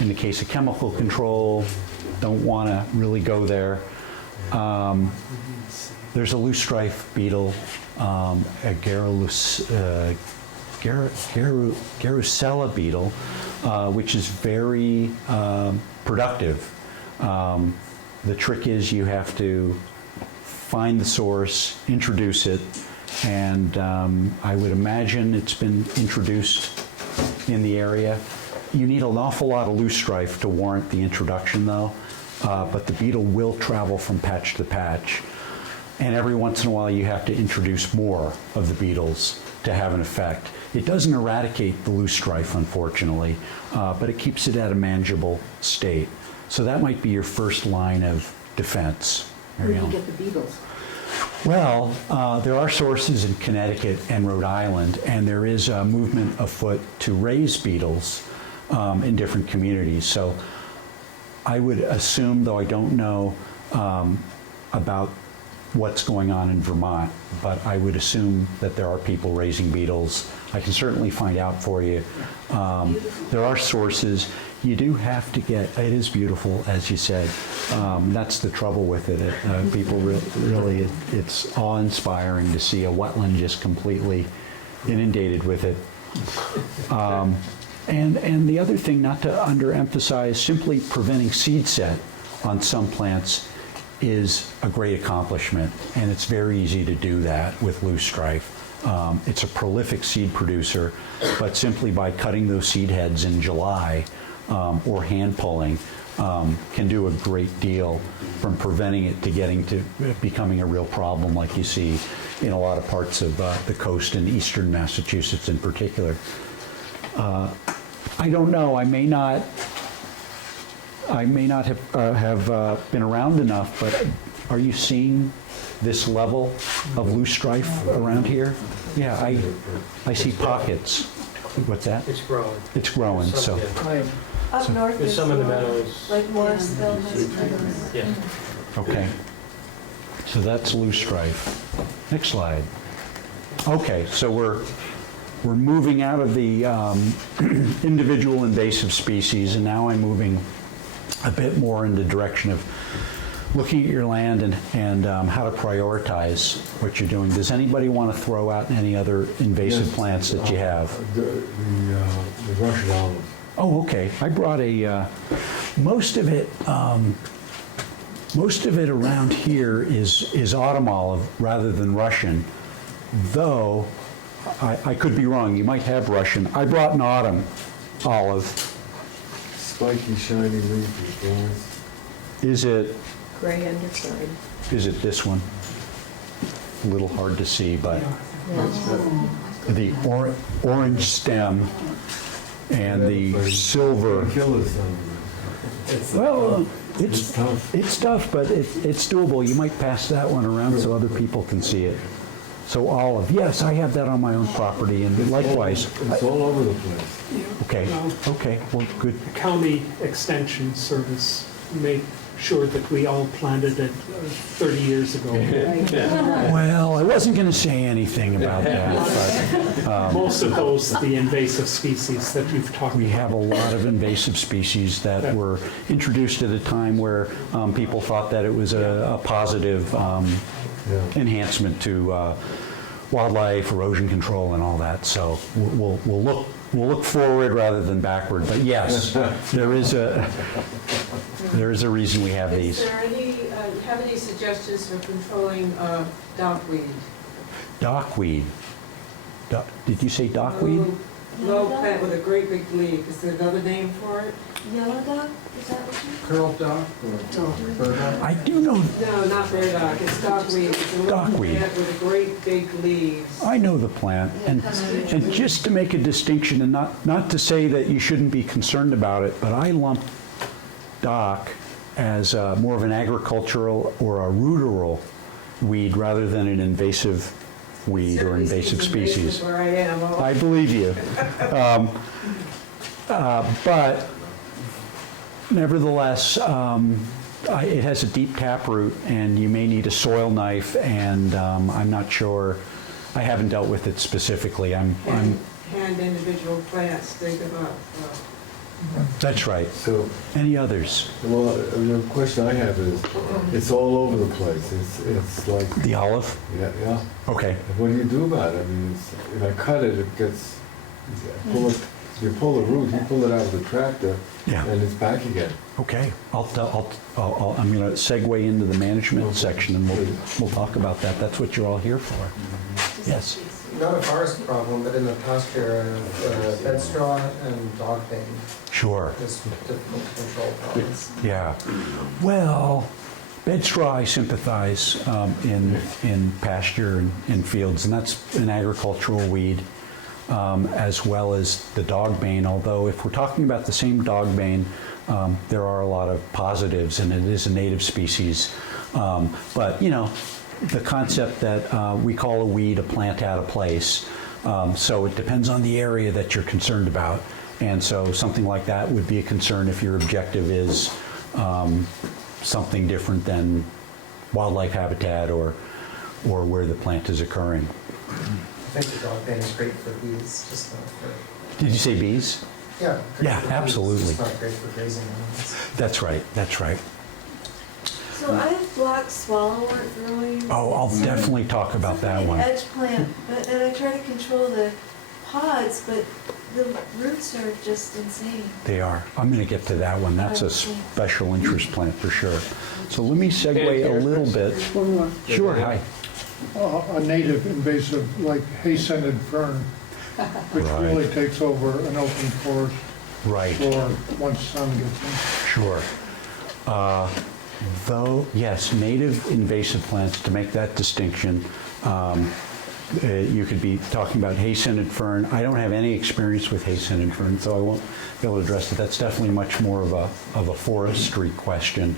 In the case of chemical control, don't want to really go there. There's a loosestrife beetle, a Garusella beetle, which is very productive. The trick is you have to find the source, introduce it, and I would imagine it's been introduced in the area. You need an awful lot of loosestrife to warrant the introduction, though, but the beetle will travel from patch to patch. And every once in a while, you have to introduce more of the beetles to have an effect. It doesn't eradicate the loosestrife, unfortunately, but it keeps it at a manageable state. So that might be your first line of defense. Where do you get the beetles? Well, there are sources in Connecticut and Rhode Island, and there is a movement afoot to raise beetles in different communities. So I would assume, though I don't know about what's going on in Vermont, but I would assume that there are people raising beetles. I can certainly find out for you. There are sources. You do have to get, it is beautiful, as you said. That's the trouble with it. People really, it's awe-inspiring to see a wetland just completely inundated with it. And the other thing, not to underemphasize, simply preventing seed set on some plants is a great accomplishment, and it's very easy to do that with loosestrife. It's a prolific seed producer, but simply by cutting those seed heads in July or hand pulling can do a great deal from preventing it to getting to becoming a real problem like you see in a lot of parts of the coast in eastern Massachusetts in particular. I don't know, I may not have been around enough, but are you seeing this level of loosestrife around here? Yeah, I see pockets. What's that? It's growing. It's growing, so. Up north There's is some in the more, meadows. like Morrisville has Yeah. Okay. So that's loosestrife. Next slide. Okay, so we're moving out of the individual invasive species, and now I'm moving a bit more in the direction of looking at your land and how to prioritize what you're doing. Does anybody want to throw out any other invasive plants that you have? The Russian olive. Oh, okay. I brought most of it around here is autumn olive rather than Russian, though I could be wrong. You might have Russian. I brought an autumn olive. Spiky, shiny leaf with thorns. Is it Gray underside. Is it this one? A little hard to see, but the orange stem and the silver. Kill us. Well, It's tough. it's tough, but it's doable. You might pass that one around so other people can see it. So olive, yes, I have that on my own property, and likewise. It's all over the place. Okay, well, good. The county extension service made sure that we all planted it 30 years ago. Well, I wasn't going to say anything about that, but Most of those, the invasive species that you've talked we about. have a lot of invasive species that were introduced at a time where people thought that it was a positive enhancement to wildlife, erosion control, and all that. So we'll look forward rather than backward. But yes, there is a reason we have these. Is there any, have any suggestions for controlling dockweed? Dockweed. Did you say dockweed? Low plant with a great big leaf, is there another name for it? Yellow dog, is that what you? Curl duck or burdock? I do know, No, not burdock, it's dogweed. It's a little Dogweed. plant with a great big leaves. I know the plant, and just to make a distinction, and not to say that you shouldn't be concerned about it, but I lump dock as more of an agricultural or a ruderal weed rather than an invasive weed or invasive species. Where I am. Oh. I believe you. But nevertheless, it has a deep taproot, and you may need a soil knife, and I'm not sure, I haven't dealt with it specifically. I'm Hand individual plants, dig them up. That's right. So, Any others? well, the question I have is, it's all over the place. It's like, The olive? yeah, yeah. Okay. What do you do about it? I mean, if I cut it, it gets, you pull the root, you pull it out of the tractor, Yeah. and it's back again. Okay. I'm going to segue into the management section, and we'll talk about that. That's what you're all here for. Yes. Not a forest problem, but in the pasture, bed straw and dog bane Sure. is difficult to control problems. Yeah. Well, bed straw I sympathize in pasture and in fields, and that's an agricultural weed, as well as the dog bane. Although if we're talking about the same dog bane, there are a lot of positives, and it is a native species. But you know, the concept that we call a weed a plant out of place. So it depends on the area that you're concerned about. And so something like that would be a concern if your objective is something different than wildlife habitat or where the plant is occurring. I think the dog bane is great for bees, just not for, Did you say bees? yeah. great Yeah, for bees, absolutely. Just not great for grazing animals. That's right, that's right. So I have black swallowwort growing. Oh, I'll definitely talk about that one. Edge plant, and I try to control the pods, but the roots are just insane. They are. I'm going to get to that one. That's a special interest plant for sure. So let me segue a little bit. One more. Sure, hi. A native invasive like hay-scented fern, which Right. really takes over an open forest Right, floor once sun gets in. sure. Though, yes, native invasive plants, to make that distinction, you could be talking about hay-scented fern. I don't have any experience with hay-scented fern, so I won't be able to address it. That's definitely much more of a forestry question,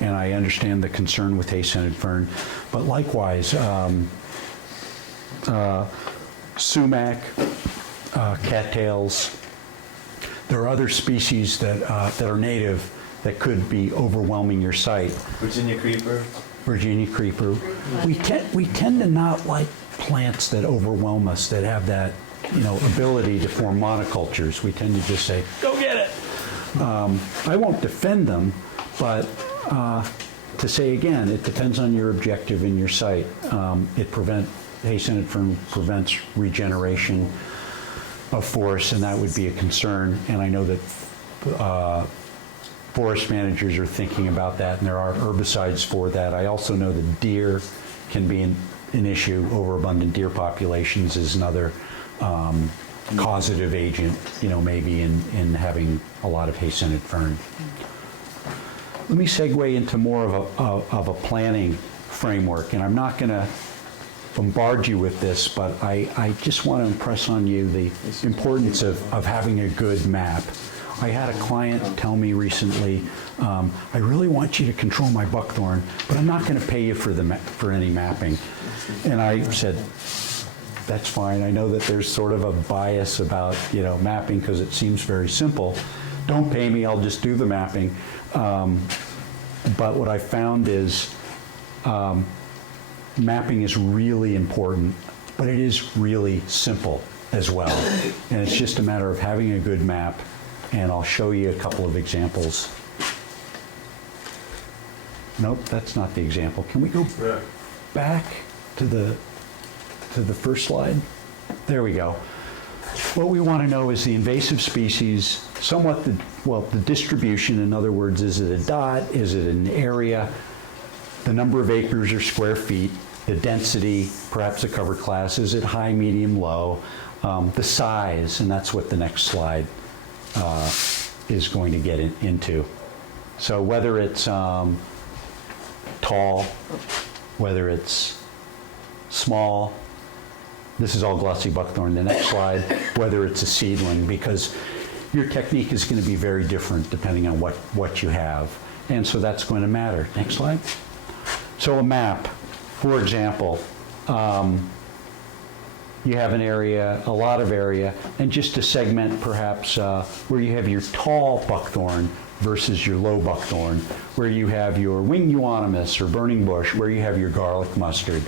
and I understand the concern with hay-scented fern. But likewise, sumac, cattails, there are other species that are native that could be overwhelming your site. Virginia creeper. Virginia creeper. We tend to not like plants that overwhelm us, that have that, ability to form monocultures. We tend to just say, go get it. I won't defend them, but to say again, it depends on your objective in your site. Hay-scented fern prevents regeneration of forests, and that would be a concern. And I know that forest managers are thinking about that, and there are herbicides for that. I also know that deer can be an issue. Overabundant deer populations is another causative agent, maybe in having a lot of hay-scented fern. Let me segue into more of a planning framework, and I'm not going to bombard you with this, but I just want to impress on you the importance of having a good map. I had a client tell me recently, I really want you to control my buckthorn, but I'm not going to pay you for any mapping. And I said, that's fine. I know that there's sort of a bias about mapping because it seems very simple. Don't pay me, I'll just do the mapping. But what I found is mapping is really important, but it is really simple as well. And it's just a matter of having a good map. And I'll show you a couple of examples. Nope, that's not the example. Can we go back to the first slide? There we go. What we want to know is the invasive species, somewhat the distribution. In other words, is it a dot? Is it an area? The number of acres or square feet. the density, perhaps the cover class, is it high, medium, low, the size, and that's what the next slide is going to get into. So whether it's tall, whether it's small, this is all glossy buckthorn. The next slide, whether it's a seedling, because your technique is going to be very different depending on what you have. And so that's going to matter. Next slide. So a map, for example, you have an area, a lot of area, and just to segment perhaps where you have your tall buckthorn versus your low buckthorn, where you have your wing euonymus or burning bush, where you have your garlic mustard.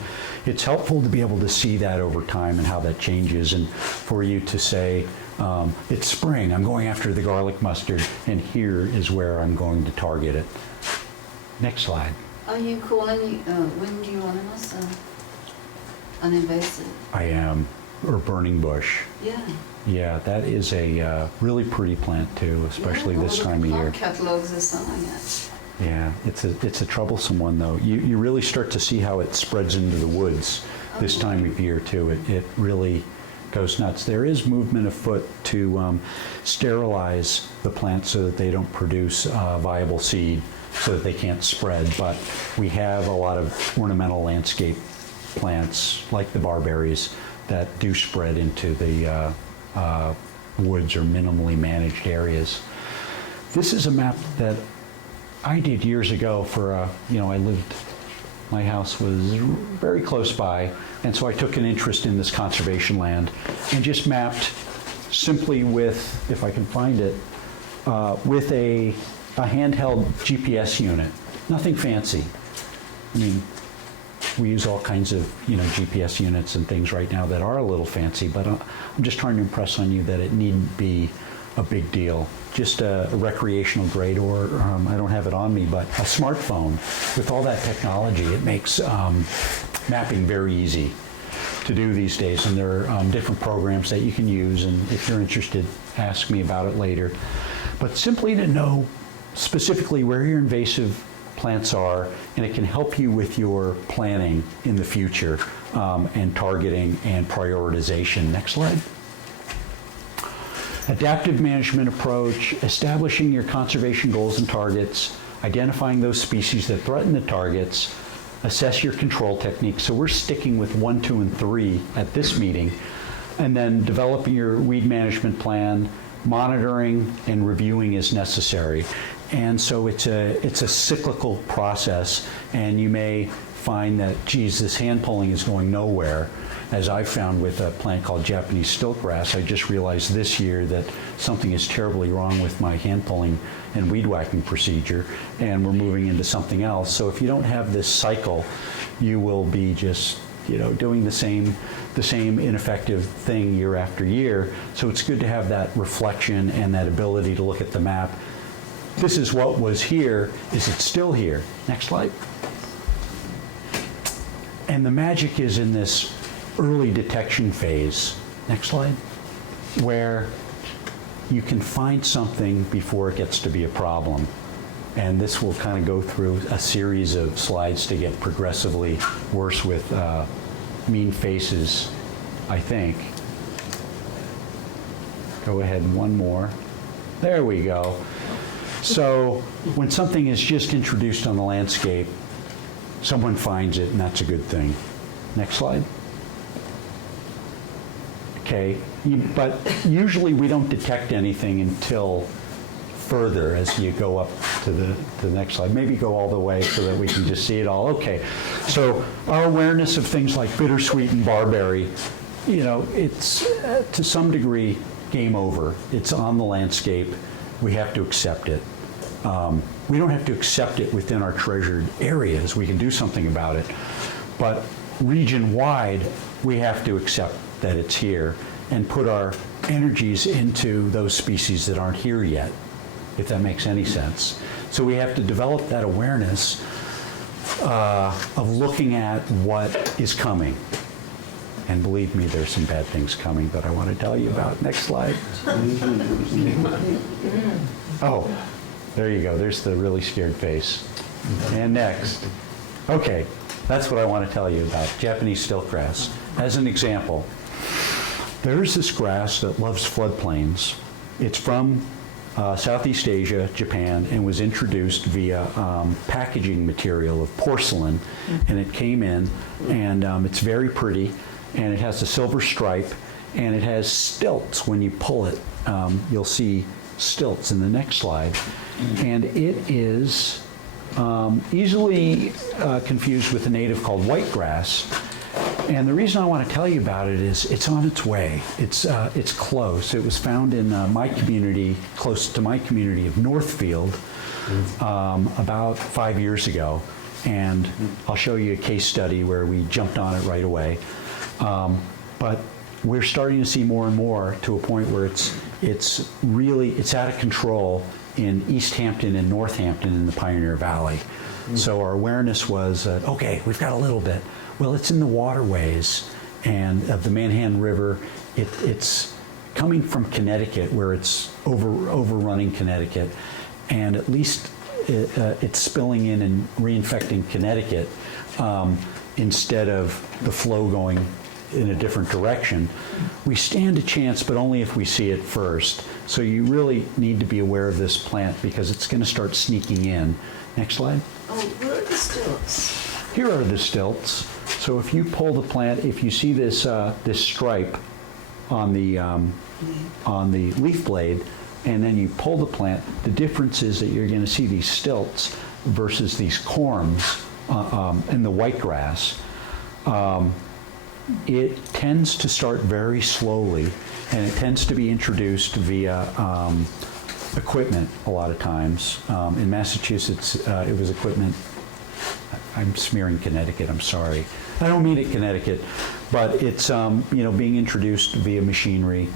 It's helpful to be able to see that over time and how that changes, and for you to say, it's spring, I'm going after the garlic mustard, and here is where I'm going to target it. Next slide. Are you calling wing euonymus an invasive? I am, or burning bush. Yeah. Yeah, that is a really pretty plant too, especially this time of year. All the catalogs are selling it. Yeah, it's a troublesome one though. You really start to see how it spreads into the woods this time of year too. It really goes nuts. There is movement afoot to sterilize the plants so that they don't produce viable seed, so that they can't spread. But we have a lot of ornamental landscape plants like the barberries that do spread into the woods or minimally managed areas. This is a map that I did years ago for, my house was very close by, and so I took an interest in this conservation land and just mapped simply with, if I can find it, with a handheld GPS unit. Nothing fancy. I mean, we use all kinds of, GPS units and things right now that are a little fancy, but I'm just trying to impress on you that it needn't be a big deal. Just a recreational grade, or I don't have it on me, but a smartphone. With all that technology, it makes mapping very easy to do these days, and there are different programs that you can use, and if you're interested, ask me about it later. But simply to know specifically where your invasive plants are, and it can help you with your planning in the future and targeting and prioritization. Next slide. Adaptive management approach, establishing your conservation goals and targets, identifying those species that threaten the targets, assess your control techniques. So we're sticking with 1, 2, and 3 at this meeting, and then developing your weed management plan, monitoring and reviewing as necessary. And so it's a cyclical process, and you may find that, geez, this hand pulling is going nowhere. As I found with a plant called Japanese stiltgrass, I just realized this year that something is terribly wrong with my hand pulling and weed whacking procedure, and we're moving into something else. So if you don't have this cycle, you will be just doing the same ineffective thing year after year. So it's good to have that reflection and that ability to look at the map. This is what was here. Is it still here? Next slide. And the magic is in this early detection phase. Next slide. Where you can find something before it gets to be a problem. And this will kind of go through a series of slides to get progressively worse with mean faces, I think. Go ahead, one more. There we go. So when something is just introduced on the landscape, someone finds it, and that's a good thing. Next slide. Okay, but usually we don't detect anything until further as you go up to the next slide. Maybe go all the way so that we can just see it all. Okay, so our awareness of things like bittersweet and barberry, it's to some degree game over. It's on the landscape. We have to accept it. We don't have to accept it within our treasured areas. We can do something about it. But region-wide, we have to accept that it's here and put our energies into those species that aren't here yet, if that makes any sense. So we have to develop that awareness of looking at what is coming. And believe me, there's some bad things coming that I want to tell you about. Next slide. Oh, there you go. There's the really scared face. And next. Okay. That's what I want to tell you about Japanese stiltgrass. As an example, there's this grass that loves floodplains. It's from Southeast Asia, Japan, and was introduced via packaging material of porcelain, and it came in, and it's very pretty, and it has a silver stripe, and it has stilts. When you pull it, you'll see stilts in the next slide, and it is easily confused with a native called whitegrass. And the reason I want to tell you about it is it's on its way. It's close. It was found in my community, close to my community of Northfield, about 5 years ago. And I'll show you a case study where we jumped on it right away. But we're starting to see more and more to a point where it's out of control in East Hampton and Northampton in the Pioneer Valley. So our awareness was, okay, we've got a little bit. Well, it's in the waterways and of the Manhattan River. It's coming from Connecticut, where it's overrunning Connecticut, and at least it's spilling in and reinfecting Connecticut instead of the flow going in a different direction. We stand a chance, but only if we see it first. So you really need to be aware of this plant because it's going to start sneaking in. Next slide. Oh, where are the stilts? Here are the stilts. So if you pull the plant, if you see this this stripe on the leaf blade, and then you pull the plant, the difference is that you're going to see these stilts versus these corms in the whitegrass. It tends to start very slowly, and it tends to be introduced via equipment a lot of times. In Massachusetts, it was equipment. I'm smearing Connecticut, I'm sorry. I don't mean it Connecticut, but it's being introduced via machinery,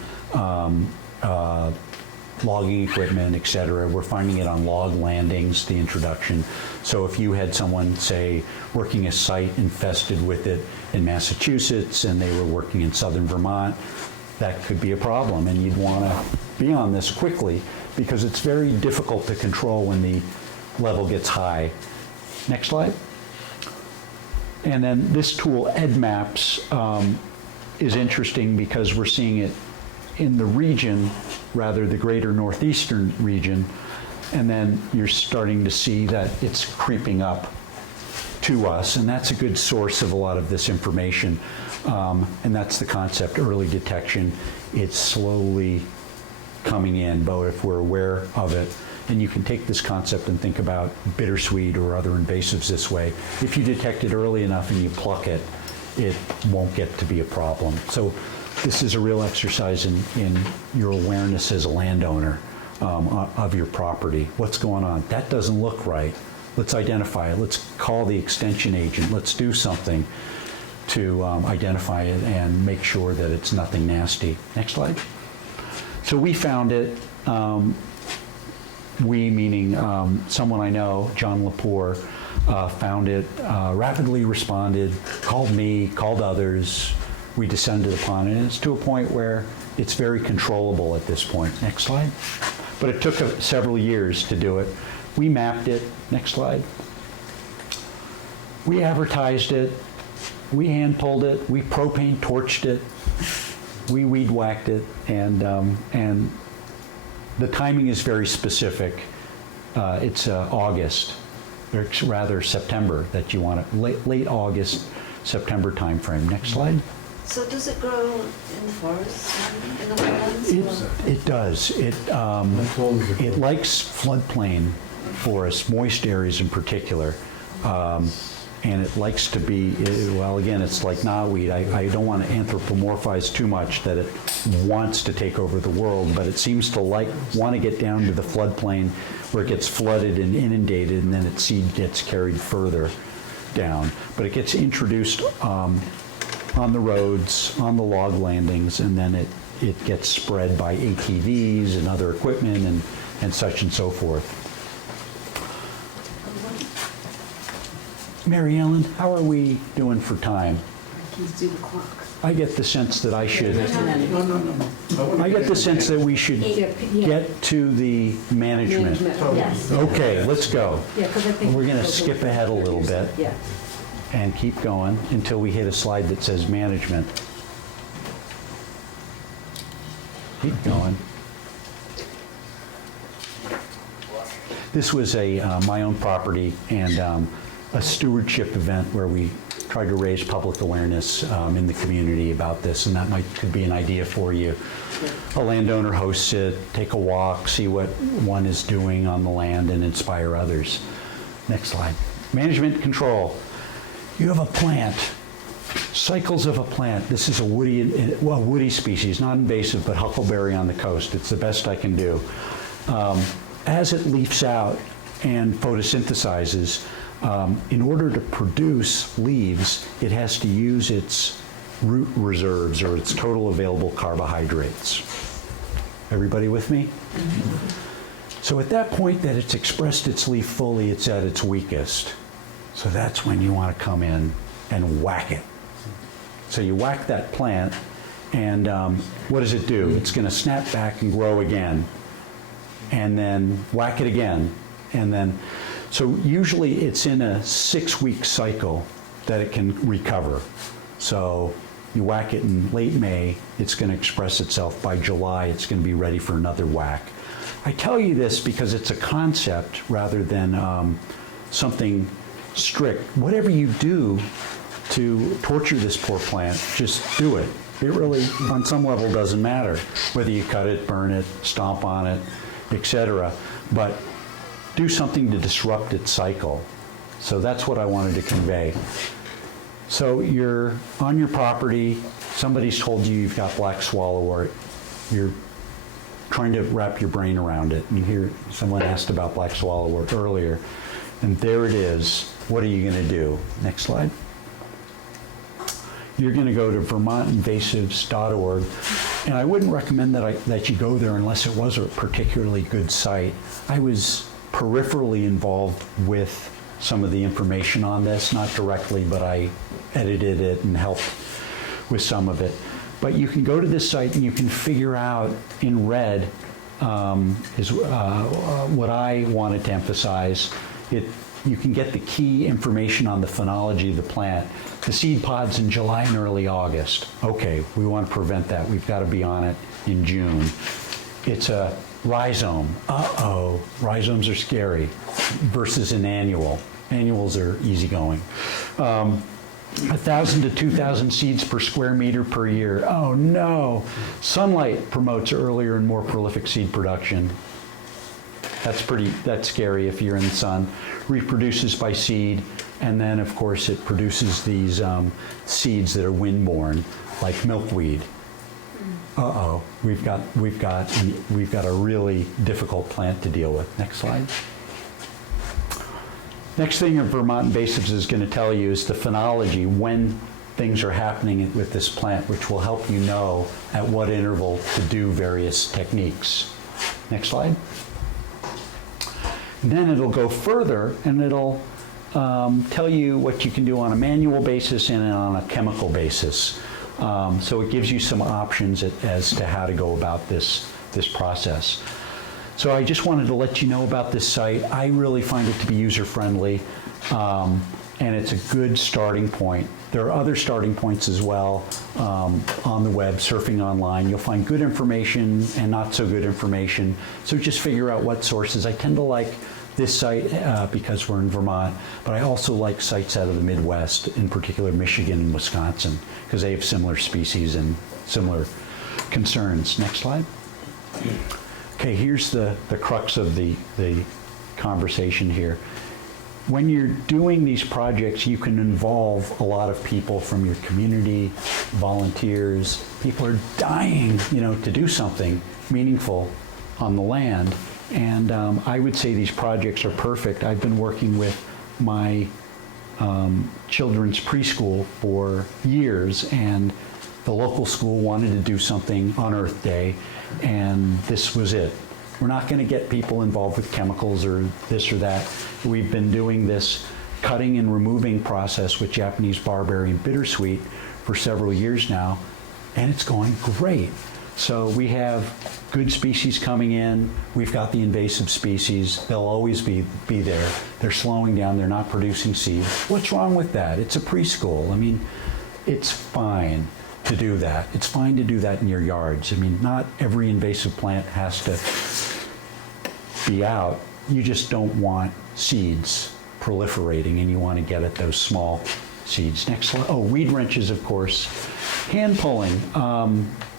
logging equipment, et cetera. We're finding it on log landings, the introduction. So if you had someone, say, working a site infested with it in Massachusetts and they were working in southern Vermont, that could be a problem, and you'd want to be on this quickly because it's very difficult to control when the level gets high. Next slide. And then this tool, EdMaps, is interesting because we're seeing it in the region, rather the greater northeastern region, and then you're starting to see that it's creeping up to us, and that's a good source of a lot of this information. And that's the concept, early detection. It's slowly coming in, but if we're aware of it, and you can take this concept and think about bittersweet or other invasives this way. If you detect it early enough and you pluck it, it won't get to be a problem. So this is a real exercise in your awareness as a landowner of your property. What's going on? That doesn't look right. Let's identify it. Let's call the extension agent. Let's do something to identify it and make sure that it's nothing nasty. Next slide. So we found it. We, meaning someone I know, John Lepore, found it, rapidly responded, called me, called others. We descended upon it, and it's to a point where it's very controllable at this point. Next slide. But it took several years to do it. We mapped it. Next slide. We advertised it. We hand pulled it. We propane torched it. We weed whacked it, and the timing is very specific. It's August, or rather September, that you want it. Late August, September timeframe. Next slide. So does it grow in the forest, in the wetlands? It does. It likes floodplain forests, moist areas in particular. And it likes to be, well, again, it's like knotweed. I don't want to anthropomorphize too much that it wants to take over the world, but it seems to want to get down to the floodplain where it gets flooded and inundated, and then its seed gets carried further down. But it gets introduced on the roads, on the log landings, and then it gets spread by ATVs and other equipment and such and so forth. Mary Ellen, how are we doing for time? Let's do the clock. I get the sense that I should. I get the sense that we should get to the management. Yes. Okay, let's go. Yeah, because I think We're going to skip ahead a little bit. Yeah. and keep going until we hit a slide that says management. Keep going. This was my own property and a stewardship event where we tried to raise public awareness in the community about this, and that could be an idea for you. A landowner hosts it, take a walk, see what one is doing on the land, and inspire others. Next slide. Management control. You have a plant, cycles of a plant. This is a woody species, not invasive, but huckleberry on the coast. It's the best I can do. As it leafs out and photosynthesizes, in order to produce leaves, it has to use its root reserves or its total available carbohydrates. Everybody with me? So at that point that it's expressed its leaf fully, it's at its weakest. So that's when you want to come in and whack it. So you whack that plant, and what does it do? It's going to snap back and grow again, and then whack it again, and then, so usually it's in a 6-week cycle that it can recover. So you whack it in late May, it's going to express itself. By July, it's going to be ready for another whack. I tell you this because it's a concept rather than something strict. Whatever you do to torture this poor plant, just do it. It really, on some level, doesn't matter whether you cut it, burn it, stomp on it, etc. But do something to disrupt its cycle. So that's what I wanted to convey. So you're on your property, somebody's told you you've got black swallowwort, you're trying to wrap your brain around it. And here, someone asked about black swallowwort earlier, and there it is. What are you going to do? Next slide. You're going to go to vermontinvasives.org, and I wouldn't recommend that you go there unless it was a particularly good site. I was peripherally involved with some of the information on this, not directly, but I edited it and helped with some of it. But you can go to this site and you can figure out in red what I wanted to emphasize. You can get the key information on the phenology of the plant. The seed pods in July and early August. Okay, we want to prevent that. We've got to be on it in June. It's a rhizome. Uh-oh, rhizomes are scary versus an annual. Annuals are easygoing. 1,000 to 2,000 seeds per square meter per year. Oh no. Sunlight promotes earlier and more prolific seed production. That's scary if you're in the sun. Reproduces by seed, and then of course it produces these seeds that are windborne, like milkweed. Uh-oh, we've got a really difficult plant to deal with. Next slide. Next thing Vermont Invasives is going to tell you is the phenology, when things are happening with this plant, which will help you know at what interval to do various techniques. Next slide. Then it'll go further and it'll tell you what you can do on a manual basis and on a chemical basis. So it gives you some options as to how to go about this process. So I just wanted to let you know about this site. I really find it to be user-friendly, and it's a good starting point. There are other starting points as well on the web, surfing online. You'll find good information and not so good information. So just figure out what sources. I tend to like this site because we're in Vermont, but I also like sites out of the Midwest, in particular Michigan and Wisconsin, because they have similar species and similar concerns. Next slide. Okay, here's the crux of the conversation here. When you're doing these projects, you can involve a lot of people from your community, volunteers. People are dying, to do something meaningful on the land. And I would say these projects are perfect. I've been working with my children's preschool for years, and the local school wanted to do something on Earth Day, and this was it. We're not going to get people involved with chemicals or this or that. We've been doing this cutting and removing process with Japanese barberry and bittersweet for several years now, and it's going great. So we have good species coming in. We've got the invasive species. They'll always be there. They're slowing down. They're not producing seed. What's wrong with that? It's a preschool. I mean, it's fine to do that. It's fine to do that in your yards. I mean, not every invasive plant has to be out. You just don't want seeds proliferating, and you want to get at those small seeds. Next slide. Oh, weed wrenches, of course. Hand pulling.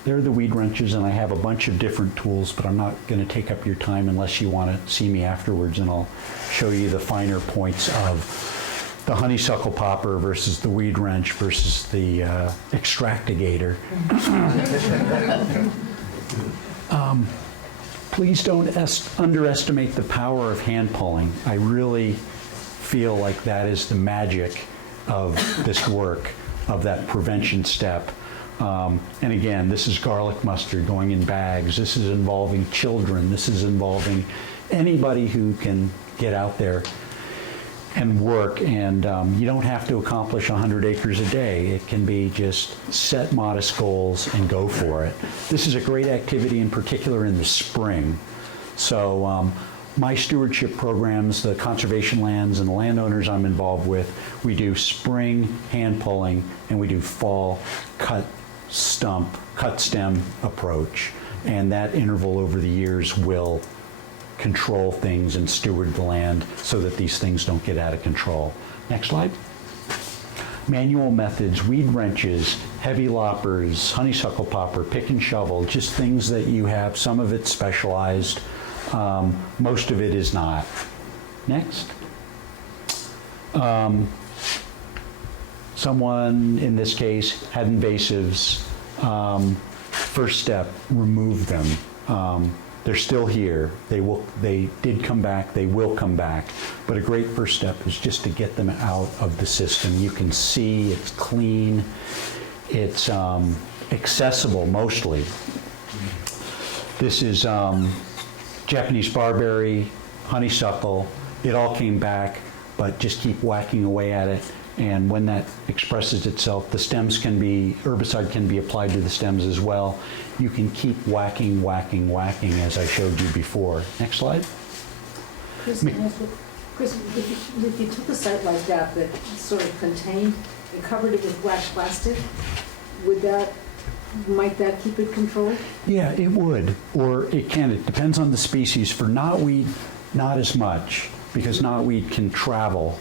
They're the weed wrenches, and I have a bunch of different tools, but I'm not going to take up your time unless you want to see me afterwards, and I'll show you the finer points of the honeysuckle popper versus the weed wrench versus the extractigator. Please don't underestimate the power of hand pulling. I really feel like that is the magic of this work, of that prevention step. And again, this is garlic mustard going in bags. This is involving children. This is involving anybody who can get out there and work. And you don't have to accomplish 100 acres a day. It can be just set modest goals and go for it. This is a great activity, in particular in the spring. So my stewardship programs, the conservation lands and the landowners I'm involved with, we do spring hand pulling and we do fall cut stem approach. And that interval over the years will control things and steward the land so that these things don't get out of control. Next slide. Manual methods, weed wrenches, heavy loppers, honeysuckle popper, pick and shovel, just things that you have. Some of it's specialized. Most of it is not. Next. Someone, in this case, had invasives. First step, remove them. They're still here. They did come back. They will come back. But a great first step is just to get them out of the system. You can see it's clean. It's accessible mostly. This is Japanese barberry, honeysuckle. It all came back, but just keep whacking away at it. And when that expresses itself, the stems can be, herbicide can be applied to the stems as well. You can keep whacking, as I showed you before. Next slide. Chris, if you took a site like that sort of contained and covered it with black plastic, might that keep it controlled? Yeah, it would, or it can. It depends on the species. For knotweed, not as much, because knotweed can travel.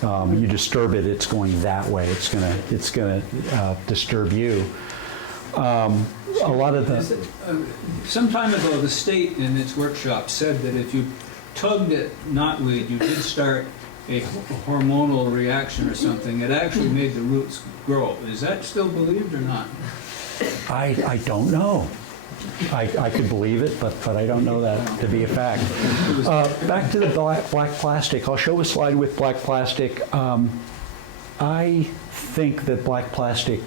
You disturb it, it's going that way. It's gonna disturb you. A lot of the some time ago, the state in its workshop said that if you tugged at knotweed, you did start a hormonal reaction or something. It actually made the roots grow. Is that still believed or not? I don't know. I could believe it, but I don't know that to be a fact. Back to the black plastic. I'll show a slide with black plastic. I think that black plastic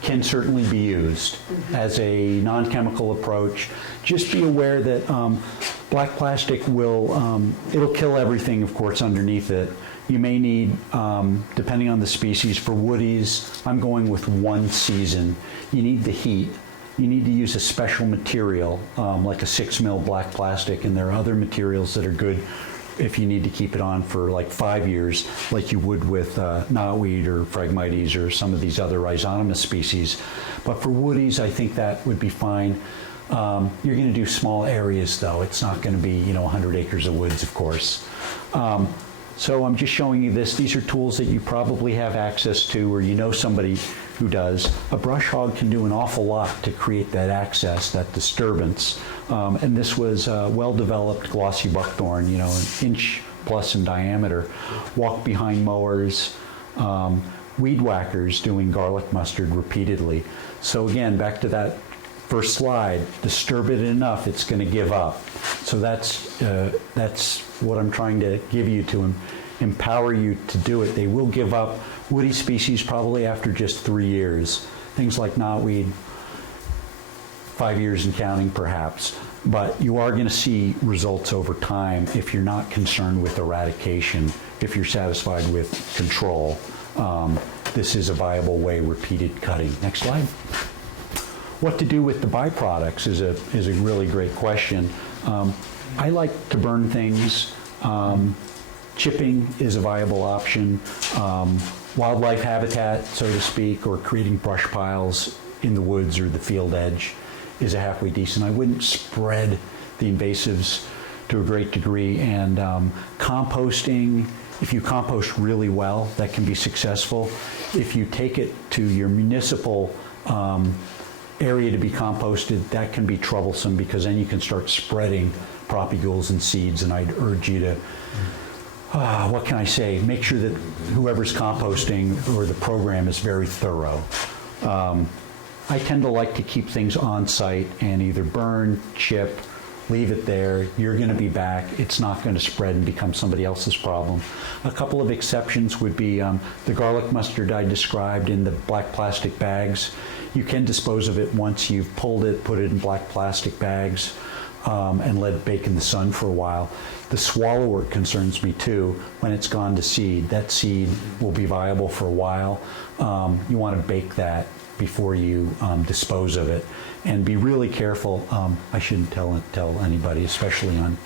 can certainly be used as a non-chemical approach. Just be aware that black plastic it'll kill everything, of course, underneath it. You may need, depending on the species, for woodies, I'm going with 1 season. You need the heat. You need to use a special material, like a 6 mil black plastic, and there are other materials that are good if you need to keep it on for like 5 years, like you would with knotweed or Phragmites or some of these other rhizonomous species. But for woodies, I think that would be fine. You're going to do small areas, though. It's not going to be 100 acres of woods, of course. So I'm just showing you this. These are tools that you probably have access to, or you know somebody who does. A brush hog can do an awful lot to create that access, that disturbance. And this was well-developed glossy buckthorn, an inch plus in diameter. Walk behind mowers, weed whackers doing garlic mustard repeatedly. So again, back to that first slide, disturb it enough, it's going to give up. So that's what I'm trying to give you, to empower you to do it. They will give up. Woody species probably after just 3 years. Things like knotweed, 5 years and counting perhaps. But you are going to see results over time if you're not concerned with eradication, if you're satisfied with control. This is a viable way, repeated cutting. Next slide. What to do with the byproducts is a really great question. I like to burn things. Chipping is a viable option. Wildlife habitat, so to speak, or creating brush piles in the woods or the field edge is a halfway decent. I wouldn't spread the invasives to a great degree, and composting, if you compost really well, that can be successful. If you take it to your municipal area to be composted, that can be troublesome because then you can start spreading propagules and seeds, and I'd urge you to, what can I say, make sure that whoever's composting or the program is very thorough. I tend to like to keep things on site and either burn, chip, leave it there. You're going to be back. It's not going to spread and become somebody else's problem. A couple of exceptions would be the garlic mustard I described in the black plastic bags. You can dispose of it once you've pulled it, put it in black plastic bags, and let it bake in the sun for a while. The swallowwort concerns me too. When it's gone to seed, that seed will be viable for a while. You want to bake that before you dispose of it, and be really careful. I shouldn't tell anybody, especially on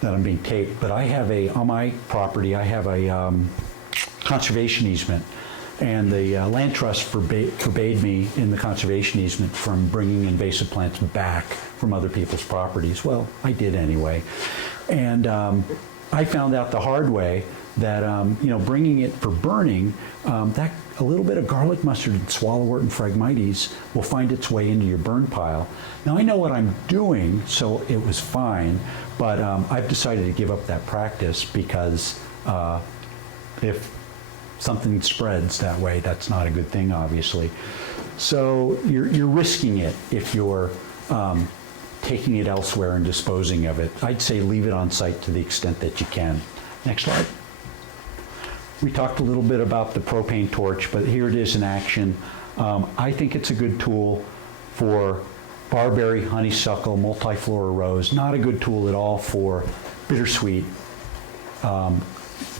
that I'm being taped, but I have on my property, I have a conservation easement, and the land trust forbade me in the conservation easement from bringing invasive plants back from other people's properties. Well, I did anyway, and I found out the hard way that bringing it for burning, that a little bit of garlic mustard and swallowwort and Phragmites will find its way into your burn pile. Now I know what I'm doing, so it was fine, but I've decided to give up that practice because if something spreads that way, that's not a good thing, obviously. So you're risking it if you're taking it elsewhere and disposing of it. I'd say leave it on site to the extent that you can. Next slide. We talked a little bit about the propane torch, but here it is in action. I think it's a good tool for barberry, honeysuckle, multiflora rose. Not a good tool at all for bittersweet.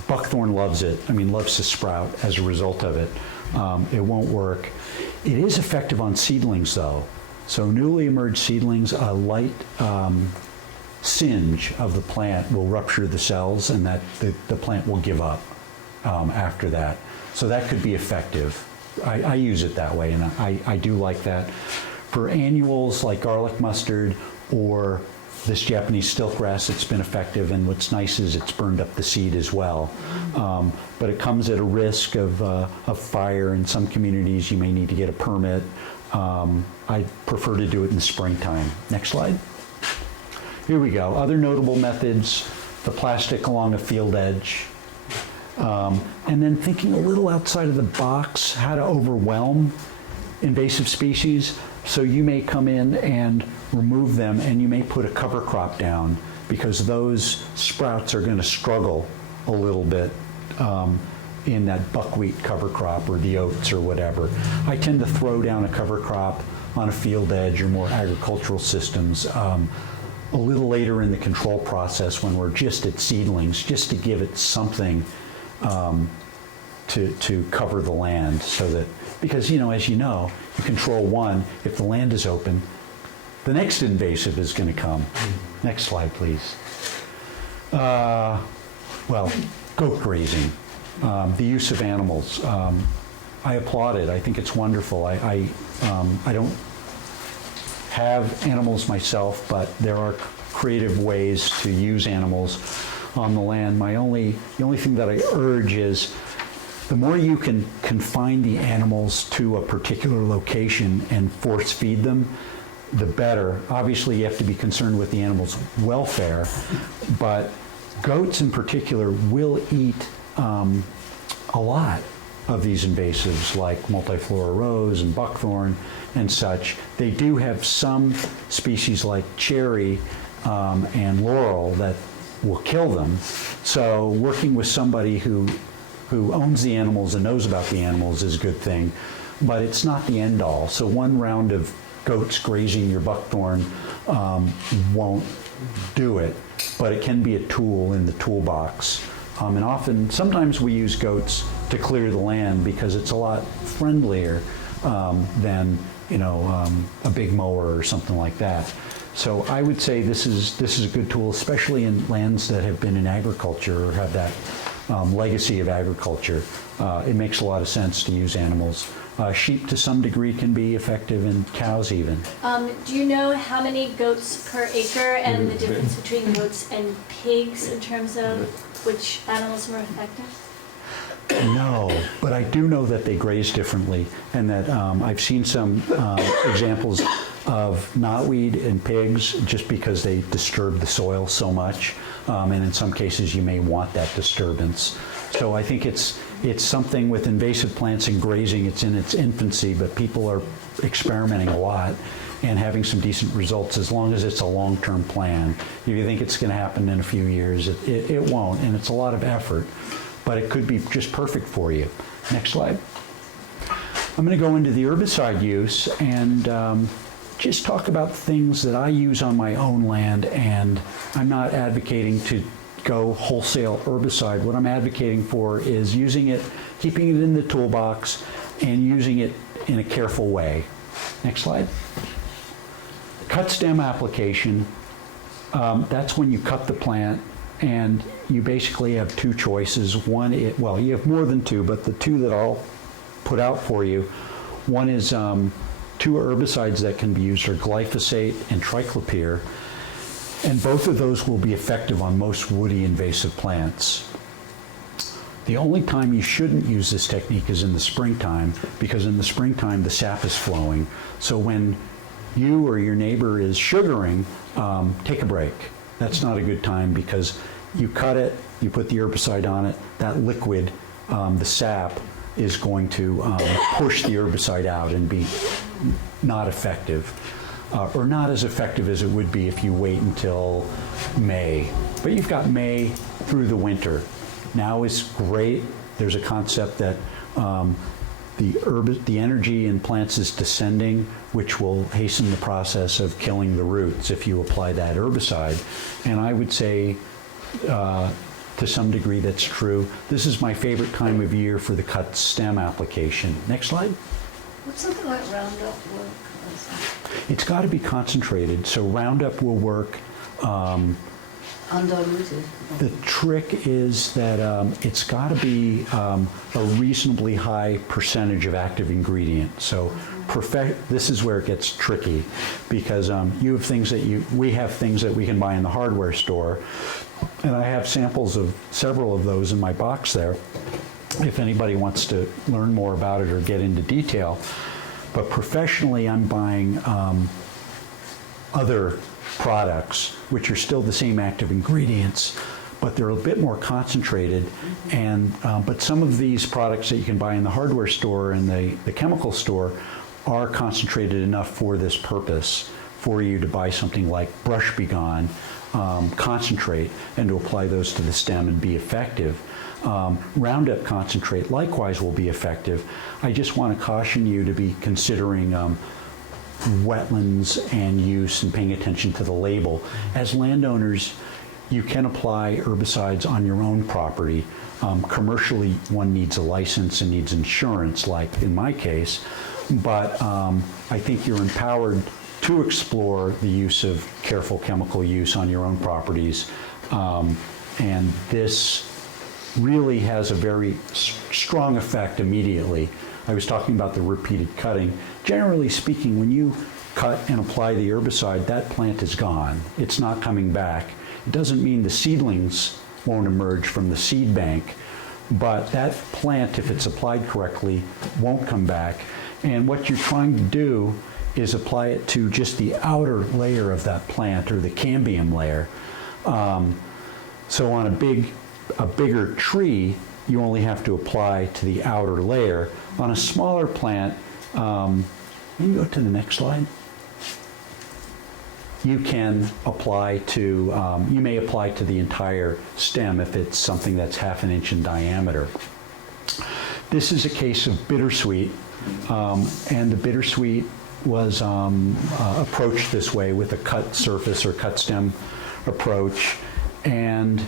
Buckthorn loves it. I mean, loves to sprout as a result of it. It won't work. It is effective on seedlings, though. So newly emerged seedlings, a light singe of the plant will rupture the cells, and that the plant will give up after that. So that could be effective. I use it that way, and I do like that. For annuals like garlic mustard or this Japanese stiltgrass, it's been effective, and what's nice is it's burned up the seed as well. But it comes at a risk of fire. In some communities, you may need to get a permit. I prefer to do it in the springtime. Next slide. Here we go. Other notable methods, the plastic along a field edge. And then thinking a little outside of the box, how to overwhelm invasive species. So you may come in and remove them, and you may put a cover crop down because those sprouts are going to struggle a little bit in that buckwheat cover crop or the oats or whatever. I tend to throw down a cover crop on a field edge or more agricultural systems a little later in the control process when we're just at seedlings, just to give it something to cover the land, so that, because as you know, you control one, if the land is open, the next invasive is going to come. Next slide, please. Well, goat grazing, the use of animals. I applaud it. I think it's wonderful. I don't have animals myself, but there are creative ways to use animals on the land. The only thing that I urge is the more you can confine the animals to a particular location and force feed them, the better. Obviously, you have to be concerned with the animals' welfare, but goats in particular will eat a lot of these invasives like Multiflora Rose and Buckthorn and such. They do have some species like cherry and laurel that will kill them. So working with somebody who owns the animals and knows about the animals is a good thing, but it's not the end all. So one round of goats grazing your buckthorn won't do it, but it can be a tool in the toolbox. And sometimes we use goats to clear the land because it's a lot friendlier than a big mower or something like that. So I would say this is a good tool, especially in lands that have been in agriculture or have that legacy of agriculture. It makes a lot of sense to use animals. Sheep to some degree can be effective, and cows even. Do you know how many goats per acre and the difference between goats and pigs in terms of which animals are more effective? No, but I do know that they graze differently, and that I've seen some examples of knotweed in pigs just because they disturb the soil so much, and in some cases you may want that disturbance. So I think it's something with invasive plants and grazing. It's in its infancy, but people are experimenting a lot and having some decent results as long as it's a long-term plan. If you think it's going to happen in a few years, it won't, and it's a lot of effort, but it could be just perfect for you. Next slide. I'm going to go into the herbicide use and just talk about things that I use on my own land, and I'm not advocating to go wholesale herbicide. What I'm advocating for is using it, keeping it in the toolbox, and using it in a careful way. Next slide. Cut stem application, that's when you cut the plant, and you basically have two choices. One, you have more than two, but the two that I'll put out for you, one is two herbicides that can be used are glyphosate and triclopyr, and both of those will be effective on most woody invasive plants. The only time you shouldn't use this technique is in the springtime, because in the springtime the sap is flowing. So when you or your neighbor is sugaring, take a break. That's not a good time, because you cut it, you put the herbicide on it, that liquid, the sap, is going to push the herbicide out and be not effective, or not as effective as it would be if you wait until May. But you've got May through the winter. Now is great. There's a concept that the energy in plants is descending, which will hasten the process of killing the roots if you apply that herbicide. And I would say, to some degree, that's true. This is my favorite time of year for the cut stem application. Next slide. Would something like Roundup work? It's got to be concentrated, so Roundup will work. Undiluted. The trick is that it's got to be a reasonably high percentage of active ingredient. So this is where it gets tricky, because you have things that we have things that we can buy in the hardware store, and I have samples of several of those in my box there, if anybody wants to learn more about it or get into detail. But professionally, I'm buying other products, which are still the same active ingredients, but they're a bit more concentrated. And but some of these products that you can buy in the hardware store and the chemical store are concentrated enough for this purpose for you to buy something like Brush Be Gone concentrate and to apply those to the stem and be effective. Roundup concentrate likewise will be effective. I just want to caution you to be considering wetlands and use and paying attention to the label. As landowners, you can apply herbicides on your own property. Commercially, one needs a license and needs insurance, like in my case, but I think you're empowered to explore the use of careful chemical use on your own properties, and this really has a very strong effect immediately. I was talking about the repeated cutting. Generally speaking, when you cut and apply the herbicide, that plant is gone. It's not coming back. It doesn't mean the seedlings won't emerge from the seed bank, but that plant, if it's applied correctly, won't come back. And what you're trying to do is apply it to just the outer layer of that plant, or the cambium layer. So on a bigger tree, you only have to apply to the outer layer. On a smaller plant, you can go to the next slide. You can apply to, you may apply to the entire stem if it's something that's ½ an inch in diameter. This is a case of bittersweet, and the bittersweet was approached this way with a cut surface or cut stem approach, and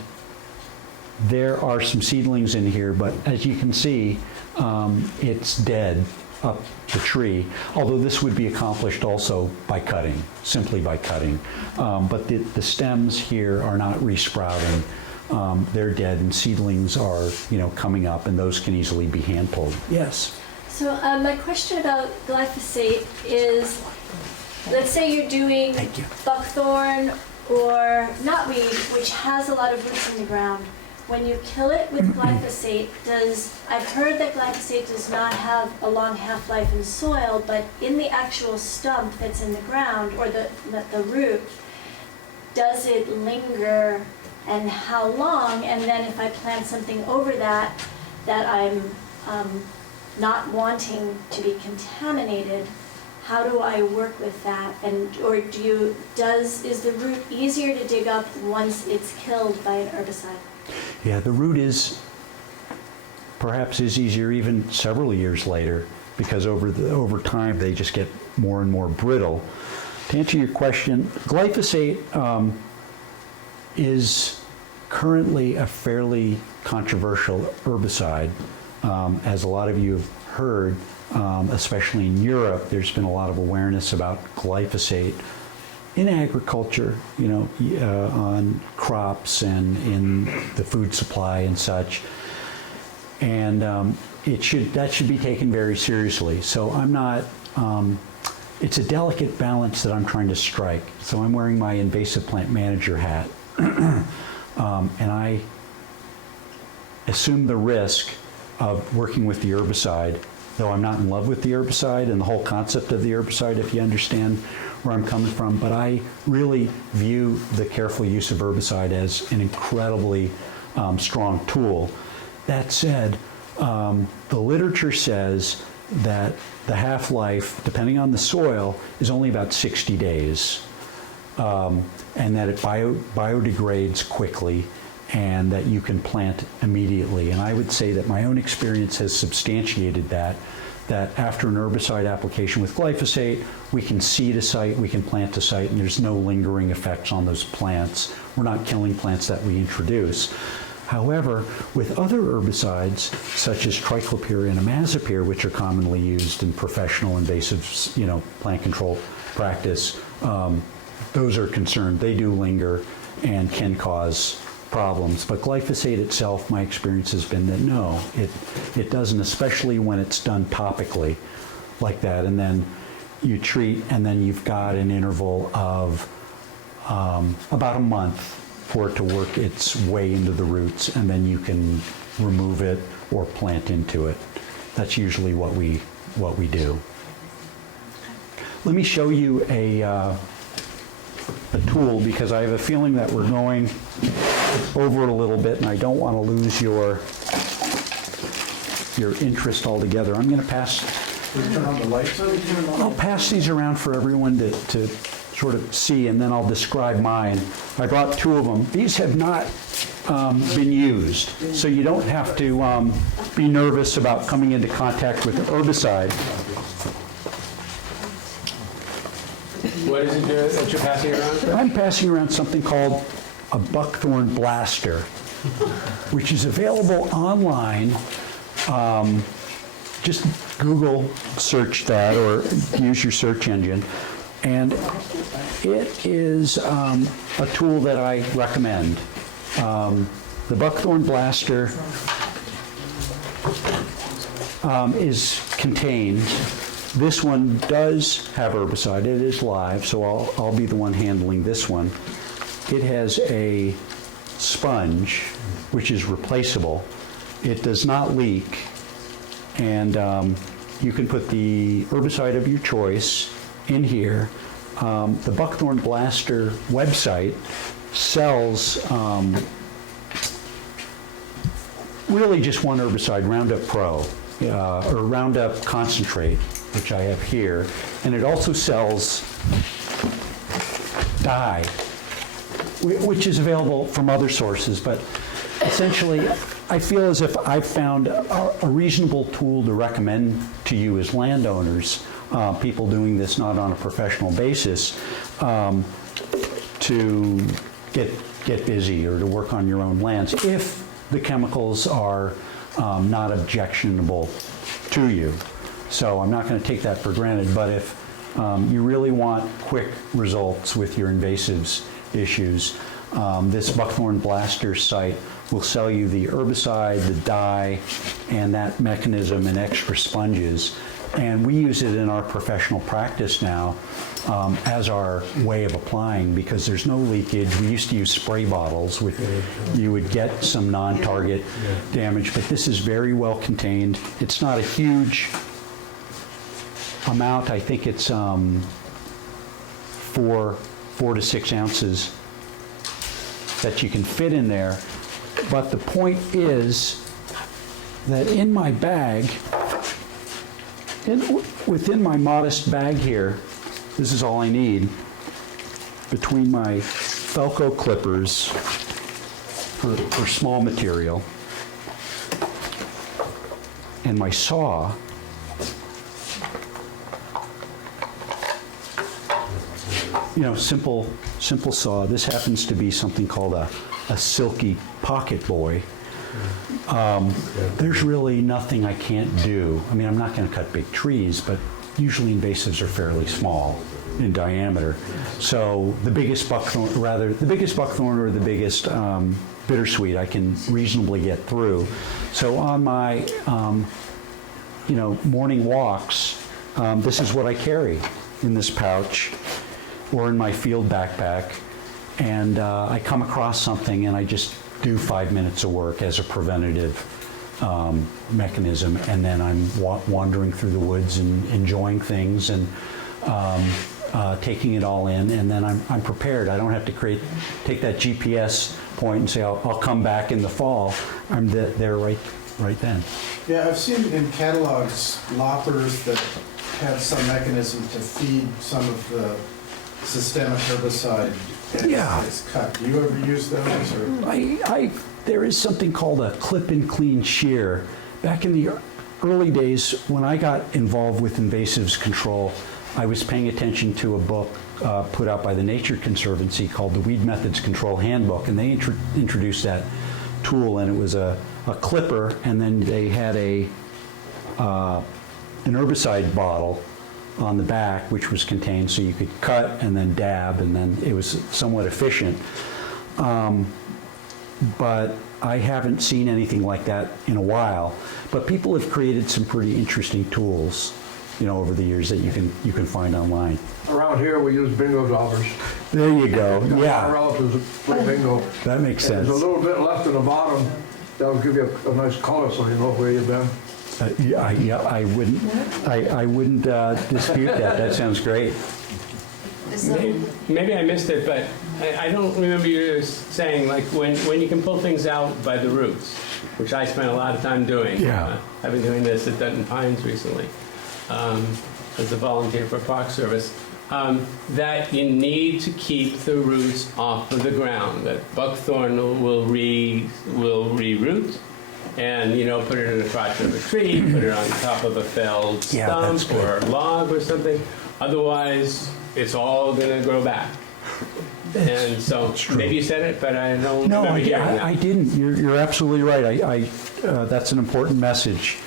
there are some seedlings in here, but as you can see, it's dead. up the tree, although this would be accomplished also by cutting, simply by cutting. But the stems here are not resprouting. They're dead, and seedlings are, coming up, and those can easily be hand pulled. Yes? So my question about glyphosate is, let's say you're doing buckthorn or knotweed, which has a lot of roots in the ground. When you kill it with glyphosate, I've heard that glyphosate does not have a long half-life in soil, but in the actual stump that's in the ground, or the root, does it linger, and how long? And then if I plant something over that I'm not wanting to be contaminated, how do I work with that? Is the root easier to dig up once it's killed by an herbicide? Yeah, the root perhaps is easier even several years later, because over time they just get more and more brittle. To answer your question, glyphosate is currently a fairly controversial herbicide. As a lot of you have heard, especially in Europe, there's been a lot of awareness about glyphosate in agriculture, on crops and in the food supply and such. And that should be taken very seriously. So I'm not, it's a delicate balance that I'm trying to strike. So I'm wearing my invasive plant manager hat. And I assume the risk of working with the herbicide, though I'm not in love with the herbicide and the whole concept of the herbicide, if you understand where I'm coming from. But I really view the careful use of herbicide as an incredibly strong tool. That said, the literature says that the half-life, depending on the soil, is only about 60 days. And that it biodegrades quickly, and that you can plant immediately. And I would say that my own experience has substantiated that after an herbicide application with glyphosate, we can seed a site, we can plant a site, and there's no lingering effects on those plants. We're not killing plants that we introduce. However, with other herbicides, such as triclopyr and imazapyr, which are commonly used in professional invasive, plant control practice, those are concerned. They do linger and can cause problems. But glyphosate itself, my experience has been that no, it doesn't, especially when it's done topically like that. And then you treat, and then you've got an interval of about a month for it to work its way into the roots, and then you can remove it or plant into it. That's usually what we do. Let me show you a tool, because I have a feeling that we're going over it a little bit, and I don't want to lose your interest altogether. I'm going to pass. Turn on the lights. I'll pass these around for everyone to sort of see, and then I'll describe mine. I brought two of them. These have not been used, so you don't have to be nervous about coming into contact with the herbicide. What is it that you're passing around? I'm passing around something called a buckthorn blaster, which is available online. Just Google search that or use your search engine. And it is a tool that I recommend. The buckthorn blaster is contained. This one does have herbicide. It is live, so I'll be the one handling this one. It has a sponge, which is replaceable. It does not leak, and you can put the herbicide of your choice in here. The Buckthorn Blaster website sells really just one herbicide, Roundup Pro, or Roundup Concentrate, which I have here, and it also sells dye, which is available from other sources, but essentially I feel as if I've found a reasonable tool to recommend to you as landowners, people doing this not on a professional basis, to get busy or to work on your own lands if the chemicals are not objectionable to you. So I'm not going to take that for granted, but if you really want quick results with your invasives issues, this Buckthorn Blaster site will sell you the herbicide, the dye, and that mechanism and extra sponges. And we use it in our professional practice now as our way of applying, because there's no leakage. We used to use spray bottles with, you would get some non-target damage, but this is very well contained. It's not a huge amount. I think it's 4 to 6 ounces that you can fit in there. But the point is that in my bag, within my modest bag here, this is all I need. Between my Felco clippers for small material and my saw, you know, simple saw. This happens to be something called a silky pocket boy. There's really nothing I can't do. I mean, I'm not going to cut big trees, but usually invasives are fairly small in diameter. So the biggest buckthorn, the biggest buckthorn or the biggest bittersweet I can reasonably get through. So on my, you know, morning walks, this is what I carry in this pouch or in my field backpack. And I come across something and I just do 5 minutes of work as a preventative mechanism, and then I'm wandering through the woods and enjoying things and taking it all in, and then I'm prepared. I don't have to take that GPS point and say I'll come back in the fall. I'm there right then. Yeah, I've seen in catalogs loppers that have some mechanism to feed some of the systemic herbicide as it's cut. Do you ever use those? Or? There is something called a clip and clean shear. Back in the early days when I got involved with invasives control, I was paying attention to a book put out by the Nature Conservancy called the Weed Methods Control Handbook, and they introduced that tool, and it was a clipper, and then they had an herbicide bottle on the back, which was contained, so you could cut and then dab, and then it was somewhat efficient. But I haven't seen anything like that in a while. But people have created some pretty interesting tools, you know, over the years that you can find online. Around here, we use bingo dollars. There you go. Yeah. Our relatives play bingo. That makes sense. There's a little bit left in the bottom. That'll give you a nice color, so you know where you've been. I wouldn't dispute that. That sounds great. Maybe I missed it, but I don't remember you saying, like, when you can pull things out by the roots, which I spent a lot of time doing. Yeah. I've been doing this at Dutton Pines recently as a volunteer for Park Service. That you need to keep the roots off of the ground. That buckthorn will reroot, and put it in the crotch of a tree, put it on top of a felled stump or a log or something. Otherwise, it's all going to grow back. And so maybe you said it, but I don't remember hearing that. I didn't. You're absolutely right. That's an important message.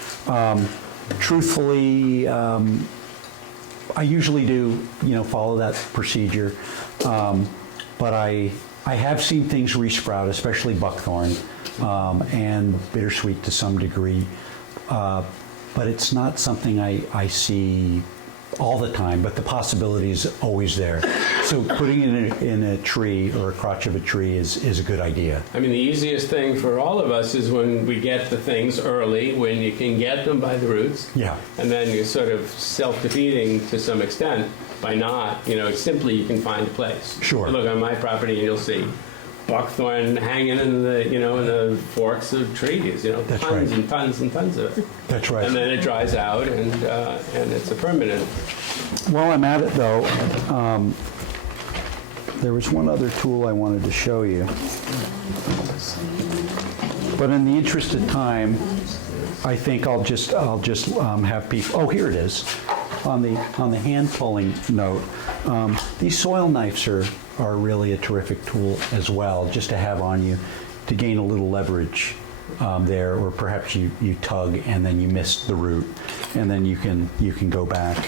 Truthfully, I usually do, follow that procedure. But I have seen things resprout, especially buckthorn and bittersweet to some degree. But it's not something I see all the time, but the possibility is always there. So putting it in a tree or a crotch of a tree is a good idea. I mean, the easiest thing for all of us is when we get the things early, when you can get them by the roots. Yeah. And then you're sort of self-defeating to some extent by not, simply you can find a place. Sure. Look on my property and you'll see buckthorn hanging in the forks of trees, That's tons right. and tons and tons of it. That's right. And then it dries out and it's a permanent. While I'm at it, though, there was one other tool I wanted to show you. But in the interest of time, I think I'll just have people. Oh, here it is. On the hand pulling note, these soil knives are really a terrific tool as well, just to have on you to gain a little leverage there, or perhaps you tug and then you missed the root, and then you can go back.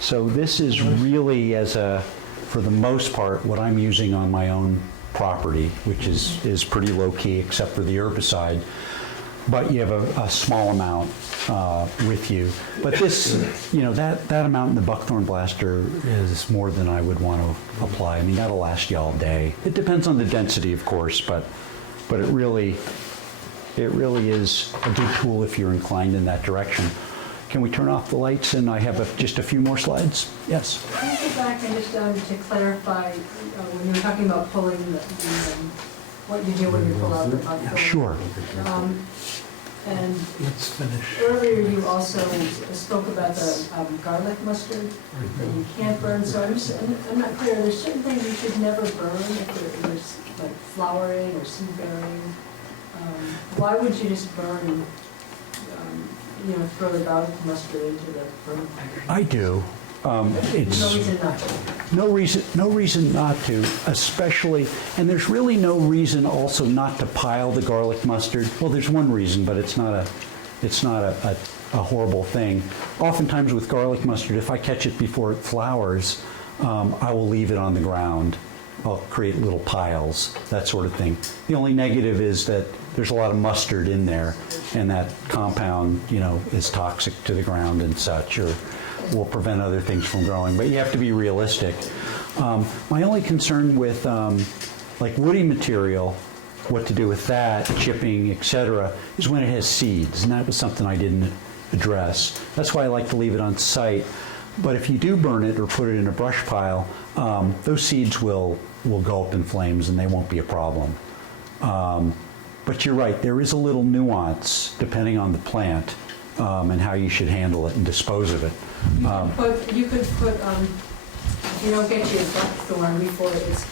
So this is really, for the most part, what I'm using on my own property, which is pretty low key except for the herbicide. But you have a small amount with you. But this, that amount in the buckthorn blaster is more than I would want to apply. I mean, that'll last you all day. It depends on the density, of course, but it really is a good tool if you're inclined in that direction. Can we turn off the lights? And I have just a few more slides. Yes? Can I go back and just to clarify, when you were talking about pulling what you do when you pull out the buckthorn? Sure. And Let's finish. earlier you also spoke about the garlic mustard that you can't burn. So I'm not clear. There's certain things you should never burn if there's like flowering or seed bearing. Why would you just burn? Throw the garlic mustard into the burn fire? I do. It's no reason not to. No reason not to, especially, and there's really no reason also not to pile the garlic mustard. Well, there's one reason, but it's not a horrible thing. Oftentimes with garlic mustard, if I catch it before it flowers, I will leave it on the ground. I'll create little piles, that sort of thing. The only negative is that there's a lot of mustard in there, and that compound, is toxic to the ground and such, or will prevent other things from growing. But you have to be realistic. My only concern with like woody material, what to do with that, chipping, etc., is when it has seeds, and that was something I didn't address. That's why I like to leave it on site. But if you do burn it or put it in a brush pile, those seeds will go up in flames and they won't be a problem. But you're right, there is a little nuance depending on the plant and how you should handle it and dispose of it. You could put, if you don't get your buckthorn before it's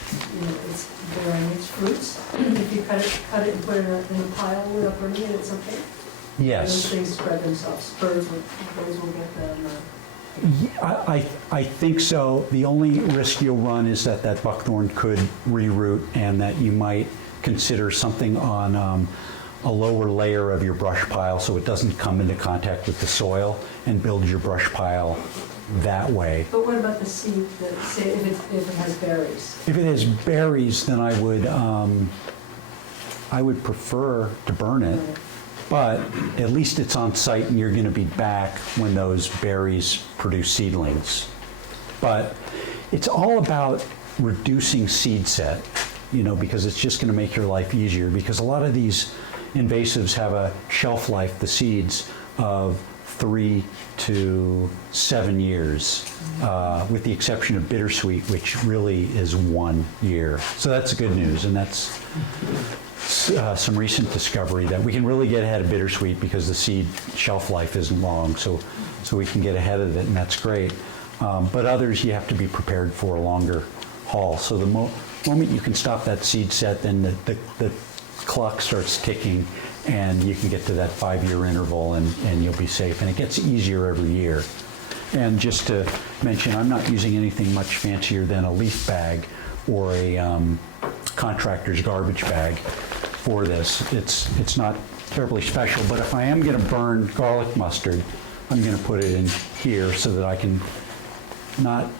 bearing its fruits, if you cut it and put it in a pile without burning it, it's okay? Yes. Those things spread themselves. Birds will get them. I think so. The only risk you'll run is that buckthorn could reroot, and that you might consider something on a lower layer of your brush pile so it doesn't come into contact with the soil, and build your brush pile that way. But what about the seed, say if it has berries? If it has berries, then I would prefer to burn it. But at least it's on site and you're going to be back when those berries produce seedlings. But it's all about reducing seed set, because it's just going to make your life easier. Because a lot of these invasives have a shelf life, the seeds, of 3 to 7 years, with the exception of bittersweet, which really is 1 year. So that's good news, and that's some recent discovery that we can really get ahead of bittersweet because the seed shelf life isn't long, so we can get ahead of it, and that's great. But others you have to be prepared for a longer haul. So the moment you can stop that seed set, then the clock starts ticking, and you can get to that 5-year interval, and you'll be safe. And it gets easier every year. And just to mention, I'm not using anything much fancier than a leaf bag or a contractor's garbage bag for this. It's not terribly special, but if I am going to burn garlic mustard, I'm going to put it in here so that I can not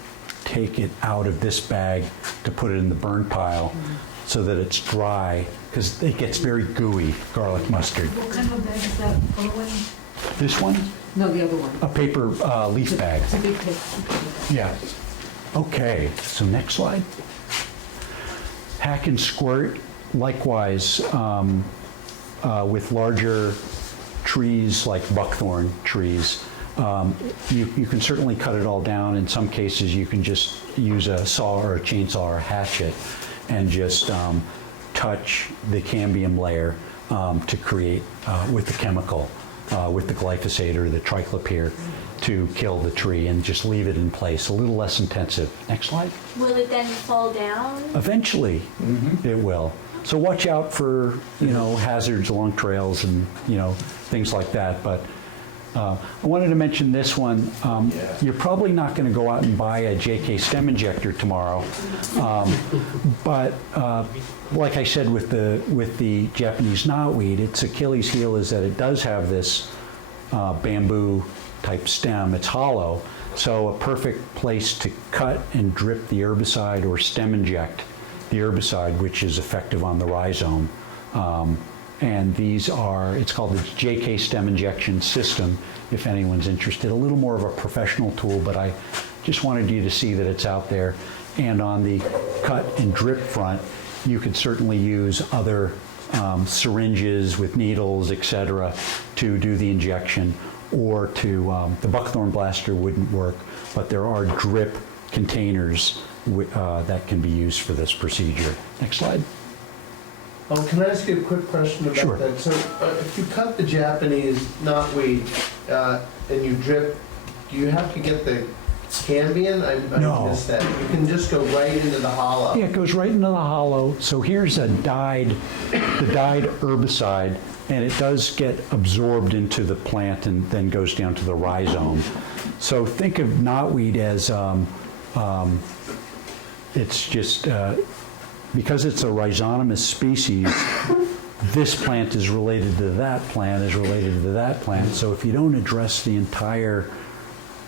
take it out of this bag to put it in the burn pile so that it's dry, because it gets very gooey, garlic mustard. What kind of bag is that? One? This one? No, the other one. A paper leaf bag. It's a big paper. Yeah. Okay, so next slide. Hack and squirt, likewise, with larger trees like buckthorn trees. You can certainly cut it all down. In some cases, you can just use a saw or a chainsaw or a hatchet and just touch the cambium layer to create, with the chemical, with the glyphosate or the triclopyr, to kill the tree, and just leave it in place. A little less intensive. Next slide. Will it then fall down? Eventually, it will. So watch out for, hazards along trails and, things like that. But I wanted to mention this one. You're probably not going to go out and buy a JK stem injector tomorrow, but like I said with the Japanese knotweed, its Achilles heel is that it does have this bamboo type stem. It's hollow, so a perfect place to cut and drip the herbicide or stem inject the herbicide, which is effective on the rhizome. And these are, it's called the JK stem injection system, if anyone's interested. A little more of a professional tool, but I just wanted you to see that it's out there. And on the cut and drip front, you could certainly use other syringes with needles, etc., to do the injection, or to, the buckthorn blaster wouldn't work, but there are drip containers that can be used for this procedure. Next slide. Can I ask you a quick question about Sure. that? So if you cut the Japanese knotweed and you drip, do you have to get the cambium? I No. missed that. You can just go right into the hollow. Yeah, it goes right into the hollow. So here's the dyed herbicide, and it does get absorbed into the plant and then goes down to the rhizome. So think of knotweed as it's just because it's a rhizonomous species. This plant is related to that plant, is related to that plant. So if you don't address the entire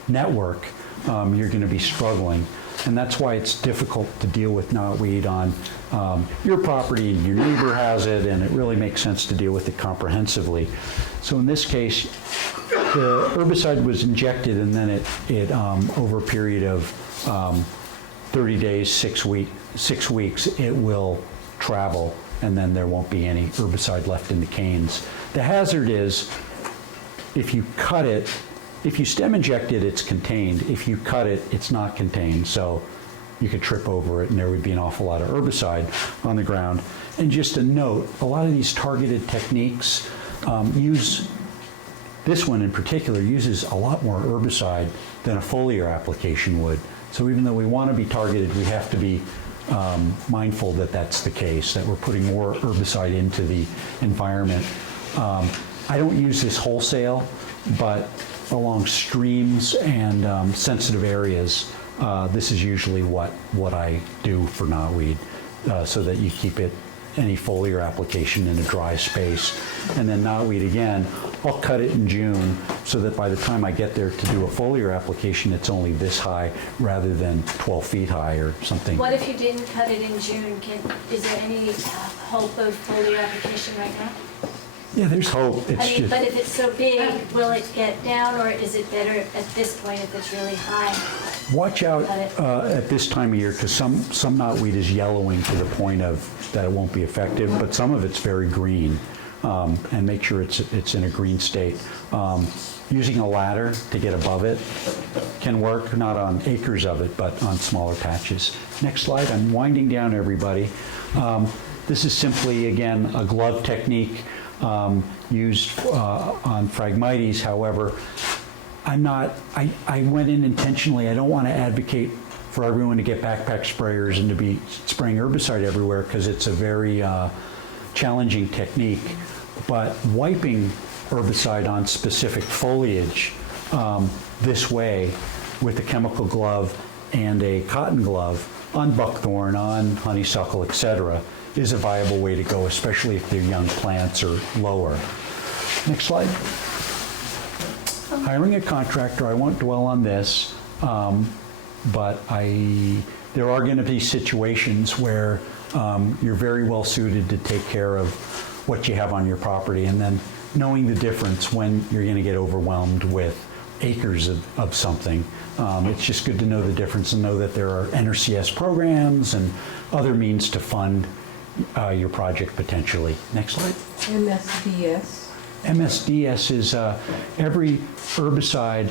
network, you're going to be struggling. And that's why it's difficult to deal with knotweed on your property, and your neighbor has it, and it really makes sense to deal with it comprehensively. So in this case, the herbicide was injected, and then it over a period of 30 days, 6 weeks, it will travel, and then there won't be any herbicide left in the canes. The hazard is, if you cut it, if you stem inject it, it's contained. If you cut it, it's not contained. So you could trip over it, and there would be an awful lot of herbicide on the ground. And just a note, a lot of these targeted techniques this one in particular uses a lot more herbicide than a foliar application would. So even though we want to be targeted, we have to be mindful that that's the case, that we're putting more herbicide into the environment. I don't use this wholesale, but along streams and sensitive areas, this is usually what I do for knotweed, so that you keep it, any foliar application, in a dry space. And then knotweed, again, I'll cut it in June so that by the time I get there to do a foliar application, it's only this high rather than 12 feet high or something. What if you didn't cut it in June? Is there any hope of foliar application right now? Yeah, there's hope. It's just, but if it's so big, will it get down, or is it better at this point if it's really high? watch out at this time of year, because some knotweed is yellowing to the point of that it won't be effective, but some of it's very green. And make sure it's in a green state. Using a ladder to get above it can work, not on acres of it, but on smaller patches. Next slide. I'm winding down, everybody. This is simply, again, a glove technique used on Phragmites. However, I went in intentionally. I don't want to advocate for everyone to get backpack sprayers and to be spraying herbicide everywhere, because it's a very challenging technique. But wiping herbicide on specific foliage this way with a chemical glove and a cotton glove on buckthorn, on honeysuckle, etc., is a viable way to go, especially if they're young plants or lower. Next slide. Hiring a contractor, I won't dwell on this, but there are going to be situations where you're very well suited to take care of what you have on your property, and then knowing the difference when you're going to get overwhelmed with acres of something. It's just good to know the difference and know that there are NRCS programs and other means to fund your project potentially. Next slide. MSDS. MSDS is every herbicide,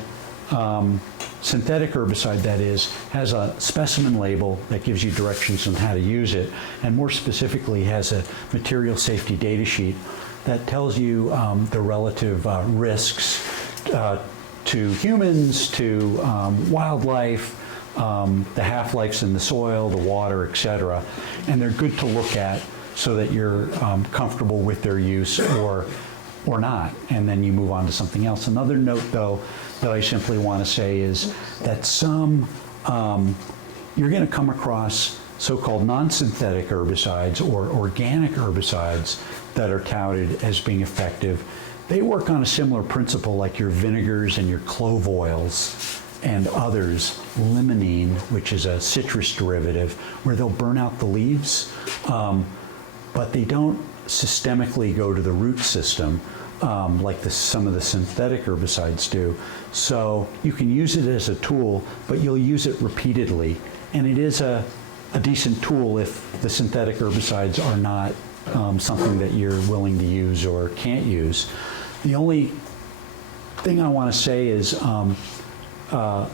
synthetic herbicide that is, has a specimen label that gives you directions on how to use it, and more specifically has a material safety data sheet that tells you the relative risks to humans, to wildlife, the half-lives in the soil, the water, etc. And they're good to look at so that you're comfortable with their use, or or not, and then you move on to something else. Another note, though, that I simply want to say is that you're going to come across so-called non-synthetic herbicides or organic herbicides that are touted as being effective. They work on a similar principle like your vinegars and your clove oils and others, limonene, which is a citrus derivative, where they'll burn out the leaves, but they don't systemically go to the root system like some of the synthetic herbicides do. So you can use it as a tool, but you'll use it repeatedly. And it is a decent tool if the synthetic herbicides are not something that you're willing to use or can't use. The only thing I want to say is,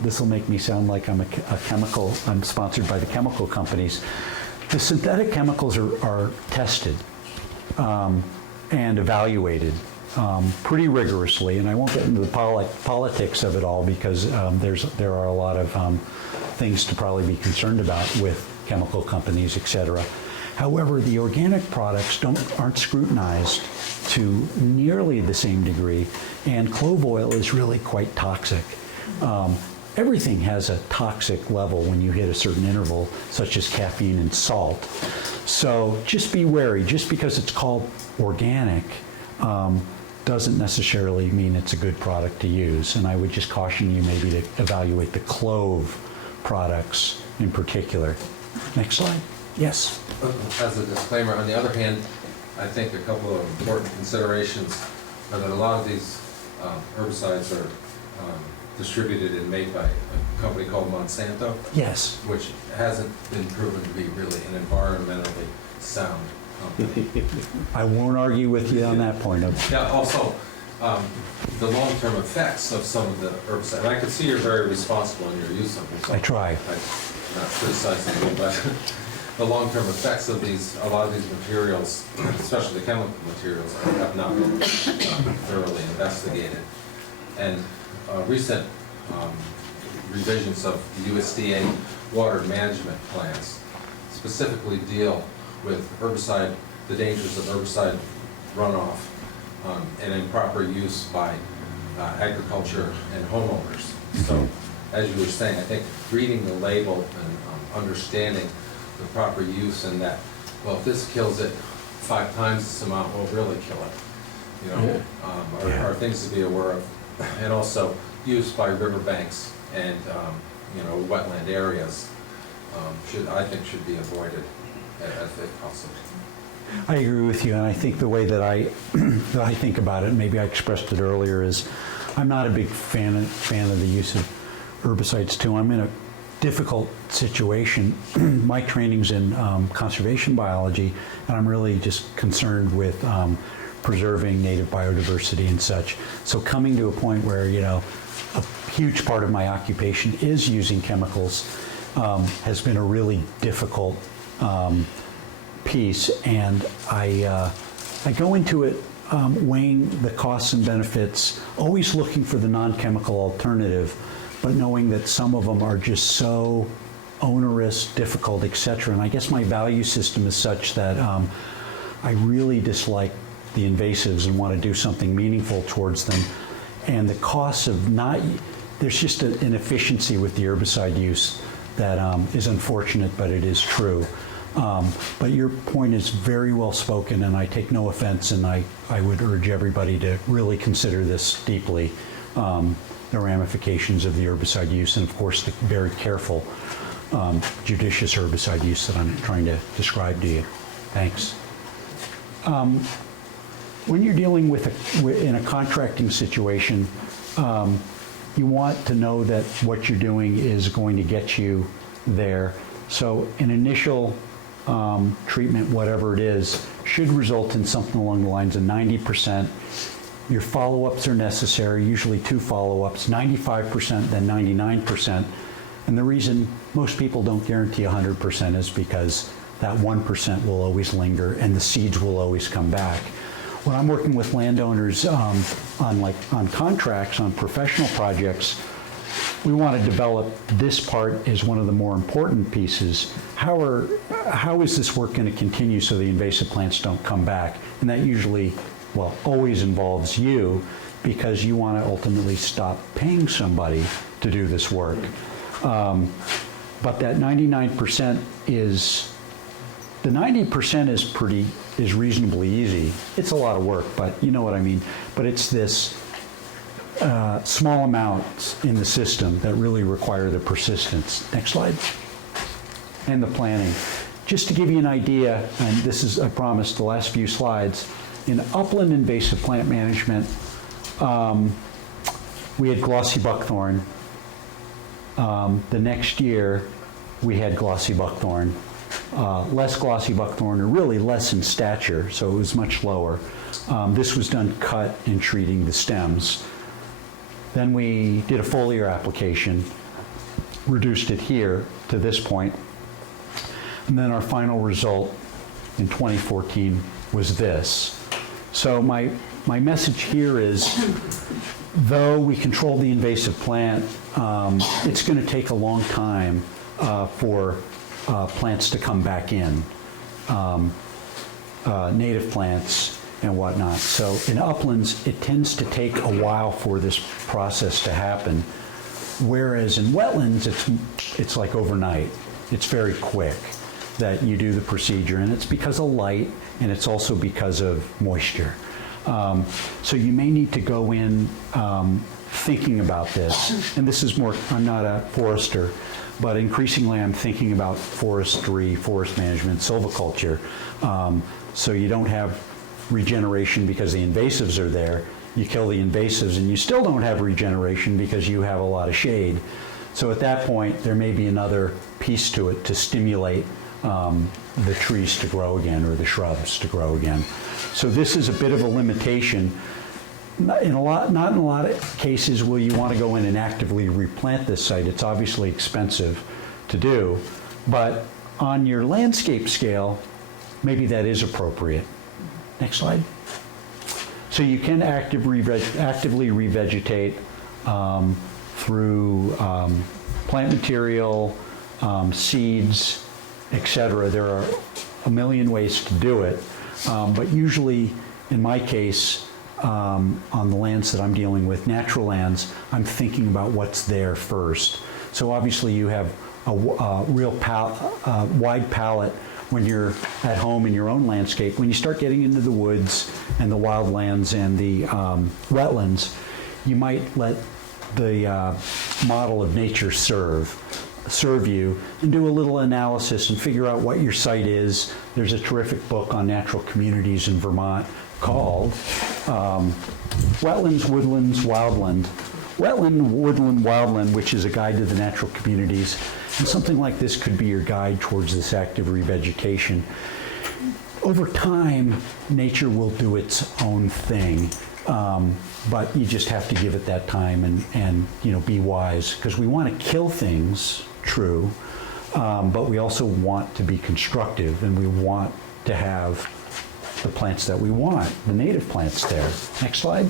this will make me sound like I'm I'm sponsored by the chemical companies. The synthetic chemicals are tested and evaluated pretty rigorously, and I won't get into the politics of it all because there are a lot of things to probably be concerned about with chemical companies, et cetera. However, the organic products aren't scrutinized to nearly the same degree, and clove oil is really quite toxic. Everything has a toxic level when you hit a certain interval, such as caffeine and salt. So just be wary. Just because it's called organic doesn't necessarily mean it's a good product to use. And I would just caution you maybe to evaluate the clove products in particular. Next slide. Yes. As a disclaimer, on the other hand, I think a couple of important considerations are that a lot of these herbicides are distributed and made by a company called Monsanto. Yes. Which hasn't been proven to be really an environmentally sound company. I won't argue with you on that point. Yeah, also, the long-term effects of some of the herbicides. And I can see you're very responsible in your use of them. So I try. I'm not criticizing you, but the long-term effects of a lot of these materials, especially the chemical materials, have not been thoroughly investigated. And recent revisions of USDA water management plans specifically deal with herbicide, the dangers of herbicide runoff and improper use by agriculture and homeowners. So, as you were saying, I think reading the label and understanding the proper use and that, well, if this kills it 5 times this amount, will really kill it. You know, are things to be aware of. And also use by riverbanks and wetland areas I think should be avoided if possible. I agree with you, and I think the way that I think about it, maybe I expressed it earlier, is I'm not a big fan of the use of herbicides too. I'm in a difficult situation. My training's in conservation biology, and I'm really just concerned with preserving native biodiversity and such. So coming to a point where, a huge part of my occupation is using chemicals has been a really difficult piece, and I go into it weighing the costs and benefits, always looking for the non-chemical alternative, but knowing that some of them are just so onerous, difficult, etc. And I guess my value system is such that I really dislike the invasives and want to do something meaningful towards them. And the costs of there's just an inefficiency with the herbicide use that is unfortunate, but it is true. But your point is very well spoken, and I take no offense, and I would urge everybody to really consider this deeply, the ramifications of the herbicide use, and of course the very careful, judicious herbicide use that I'm trying to describe to you. Thanks. When you're dealing in a contracting situation, you want to know that what you're doing is going to get you there. So an initial treatment, whatever it is, should result in something along the lines of 90%. Your follow-ups are necessary, usually 2 follow-ups, 95%, then 99%. And the reason most people don't guarantee 100% is because that 1% will always linger and the seeds will always come back. When I'm working with landowners on contracts, on professional projects, we want to develop this part as one of the more important pieces. How is this work going to continue so the invasive plants don't come back? And that usually well, always involves you, because you want to ultimately stop paying somebody to do this work. But that 99% is, the 90% is reasonably easy. It's a lot of work, but you know what I mean. But it's this small amounts in the system that really require the persistence. Next slide. And the planning. Just to give you an idea, and this is, I promise, the last few slides, in upland invasive plant management, we had glossy buckthorn. The next year, we had glossy buckthorn. Less glossy buckthorn, or really less in stature, so it was much lower. This was done cut and treating the stems. Then we did a foliar application, reduced it here to this point, and then our final result in 2014 was this. So my message here is, though we control the invasive plant, it's going to take a long time for plants to come back in, native plants and whatnot. So in uplands, it tends to take a while for this process to happen, whereas in wetlands, it's like overnight. It's very quick that you do the procedure, and it's because of light, and it's also because of moisture. So you may need to go in thinking about this, and this is more, I'm not a forester, but increasingly I'm thinking about forestry, forest management, silviculture, so you don't have regeneration because the invasives are there. You kill the invasives and you still don't have regeneration because you have a lot of shade. So at that point, there may be another piece to it to stimulate the trees to grow again, or the shrubs to grow again. So this is a bit of a limitation. Not in a lot of cases will you want to go in and actively replant this site. It's obviously expensive to do, but on your landscape scale, maybe that is appropriate. Next slide. So you can actively revegetate through plant material, seeds, etc. There are a million ways to do it, but usually, in my case, on the lands that I'm dealing with, natural lands, I'm thinking about what's there first. So obviously you have a real wide palette when you're at home in your own landscape. When you start getting into the woods and the wildlands and the wetlands, you might let the model of nature serve you, and do a little analysis and figure out what your site is. There's a terrific book on natural communities in Vermont called Wetlands, Woodlands, Wildland. Wetland, Woodland, Wildland, which is a guide to the natural communities. And something like this could be your guide towards this active revegetation. Over time, nature will do its own thing, but you just have to give it that time and be wise, because we want to kill things, true, but we also want to be constructive, and we want to have the plants that we want, the native plants there. Next slide.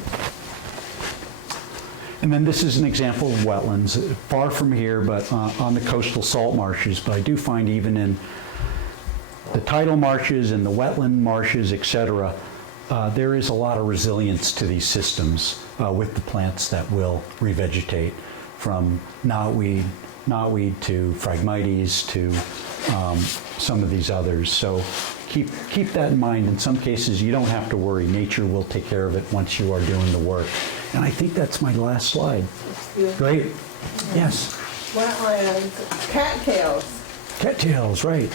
And then this is an example of wetlands, far from here, but on the coastal salt marshes. But I do find even in the tidal marshes and the wetland marshes, etc., there is a lot of resilience to these systems with the plants that will revegetate, from knotweed to Phragmites to some of these others. So keep that in mind. In some cases, you don't have to worry. Nature will take care of it once you are doing the work. And I think that's my last slide. Great. Yes. Wetlands, cattails. Cattails, right.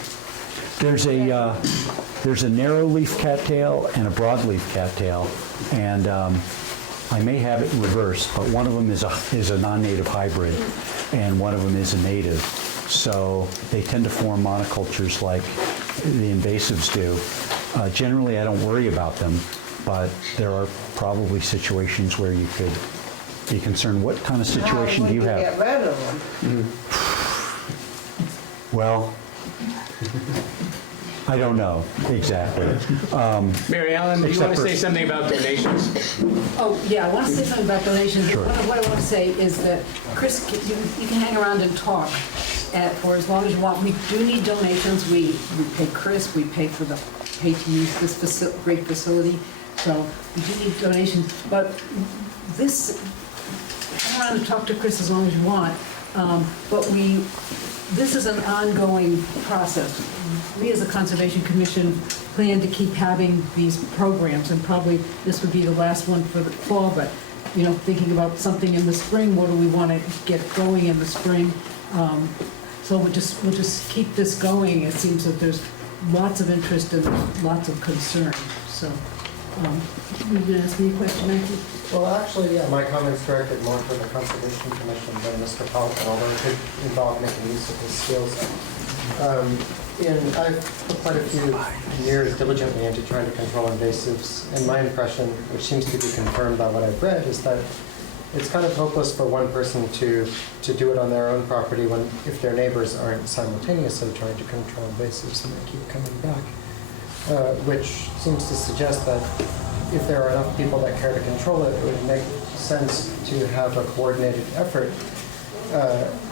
There's a narrow leaf cattail and a broadleaf cattail, and I may have it reversed, but one of them is a non-native hybrid, and one of them is a native. So they tend to form monocultures like the invasives do. Generally, I don't worry about them, but there are probably situations where you could be concerned. What kind of situation do you have? Get rid of them. Well, I don't know exactly. Mary Ellen, do you want to say something about donations? Oh, yeah, I want to say something about donations. Sure. What I want to say is that, Chris, you can hang around and talk for as long as you want. We do need donations. We pay Chris, we pay to use this great facility. So we do need donations, but this, I want to talk to Chris as long as you want, but this is an ongoing process. We as a Conservation Commission plan to keep having these programs, and probably this would be the last one for the fall, but, you know, thinking about something in the spring, what do we want to get going in the spring? So we'll just keep this going. It seems that there's lots of interest and lots of concern, so. You going to ask me a question, Matthew? Well, actually, yeah, my comments directed more toward the Conservation Commission than Mr. Polatin, although it could involve making use of his skills. I've put quite a few years diligently into trying to control invasives, and my impression, which seems to be confirmed by what I've read, is that it's kind of hopeless for one person to do it on their own property if their neighbors aren't simultaneously trying to control invasives and they keep coming back. Which seems to suggest that if there are enough people that care to control it, it would make sense to have a coordinated effort.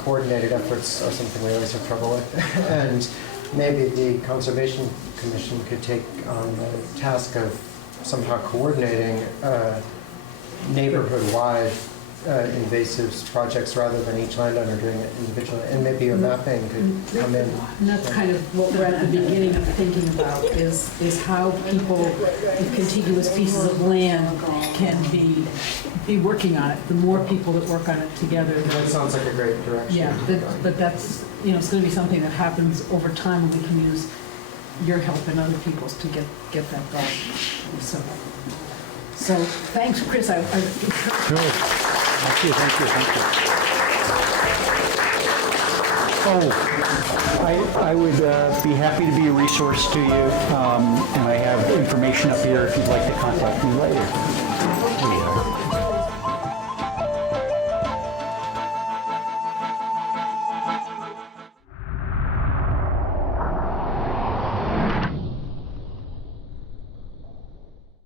Coordinated efforts are something we always have trouble with. And maybe the Conservation Commission could take on the task of somehow coordinating neighborhood-wide invasives projects rather than each landowner doing it individually. And maybe a mapping could come in. And that's kind of what we're at the beginning of thinking about, is how people with contiguous pieces of land can be working on it. The more people that work on it together. That sounds like a great direction. Yeah, but that's, you know, it's going to be something that happens over time, and we can use your help and other people's to get that going. So thanks, Chris. Good. Thank you. Oh, I would be happy to be a resource to you, and I have information up here if you'd like to contact me later.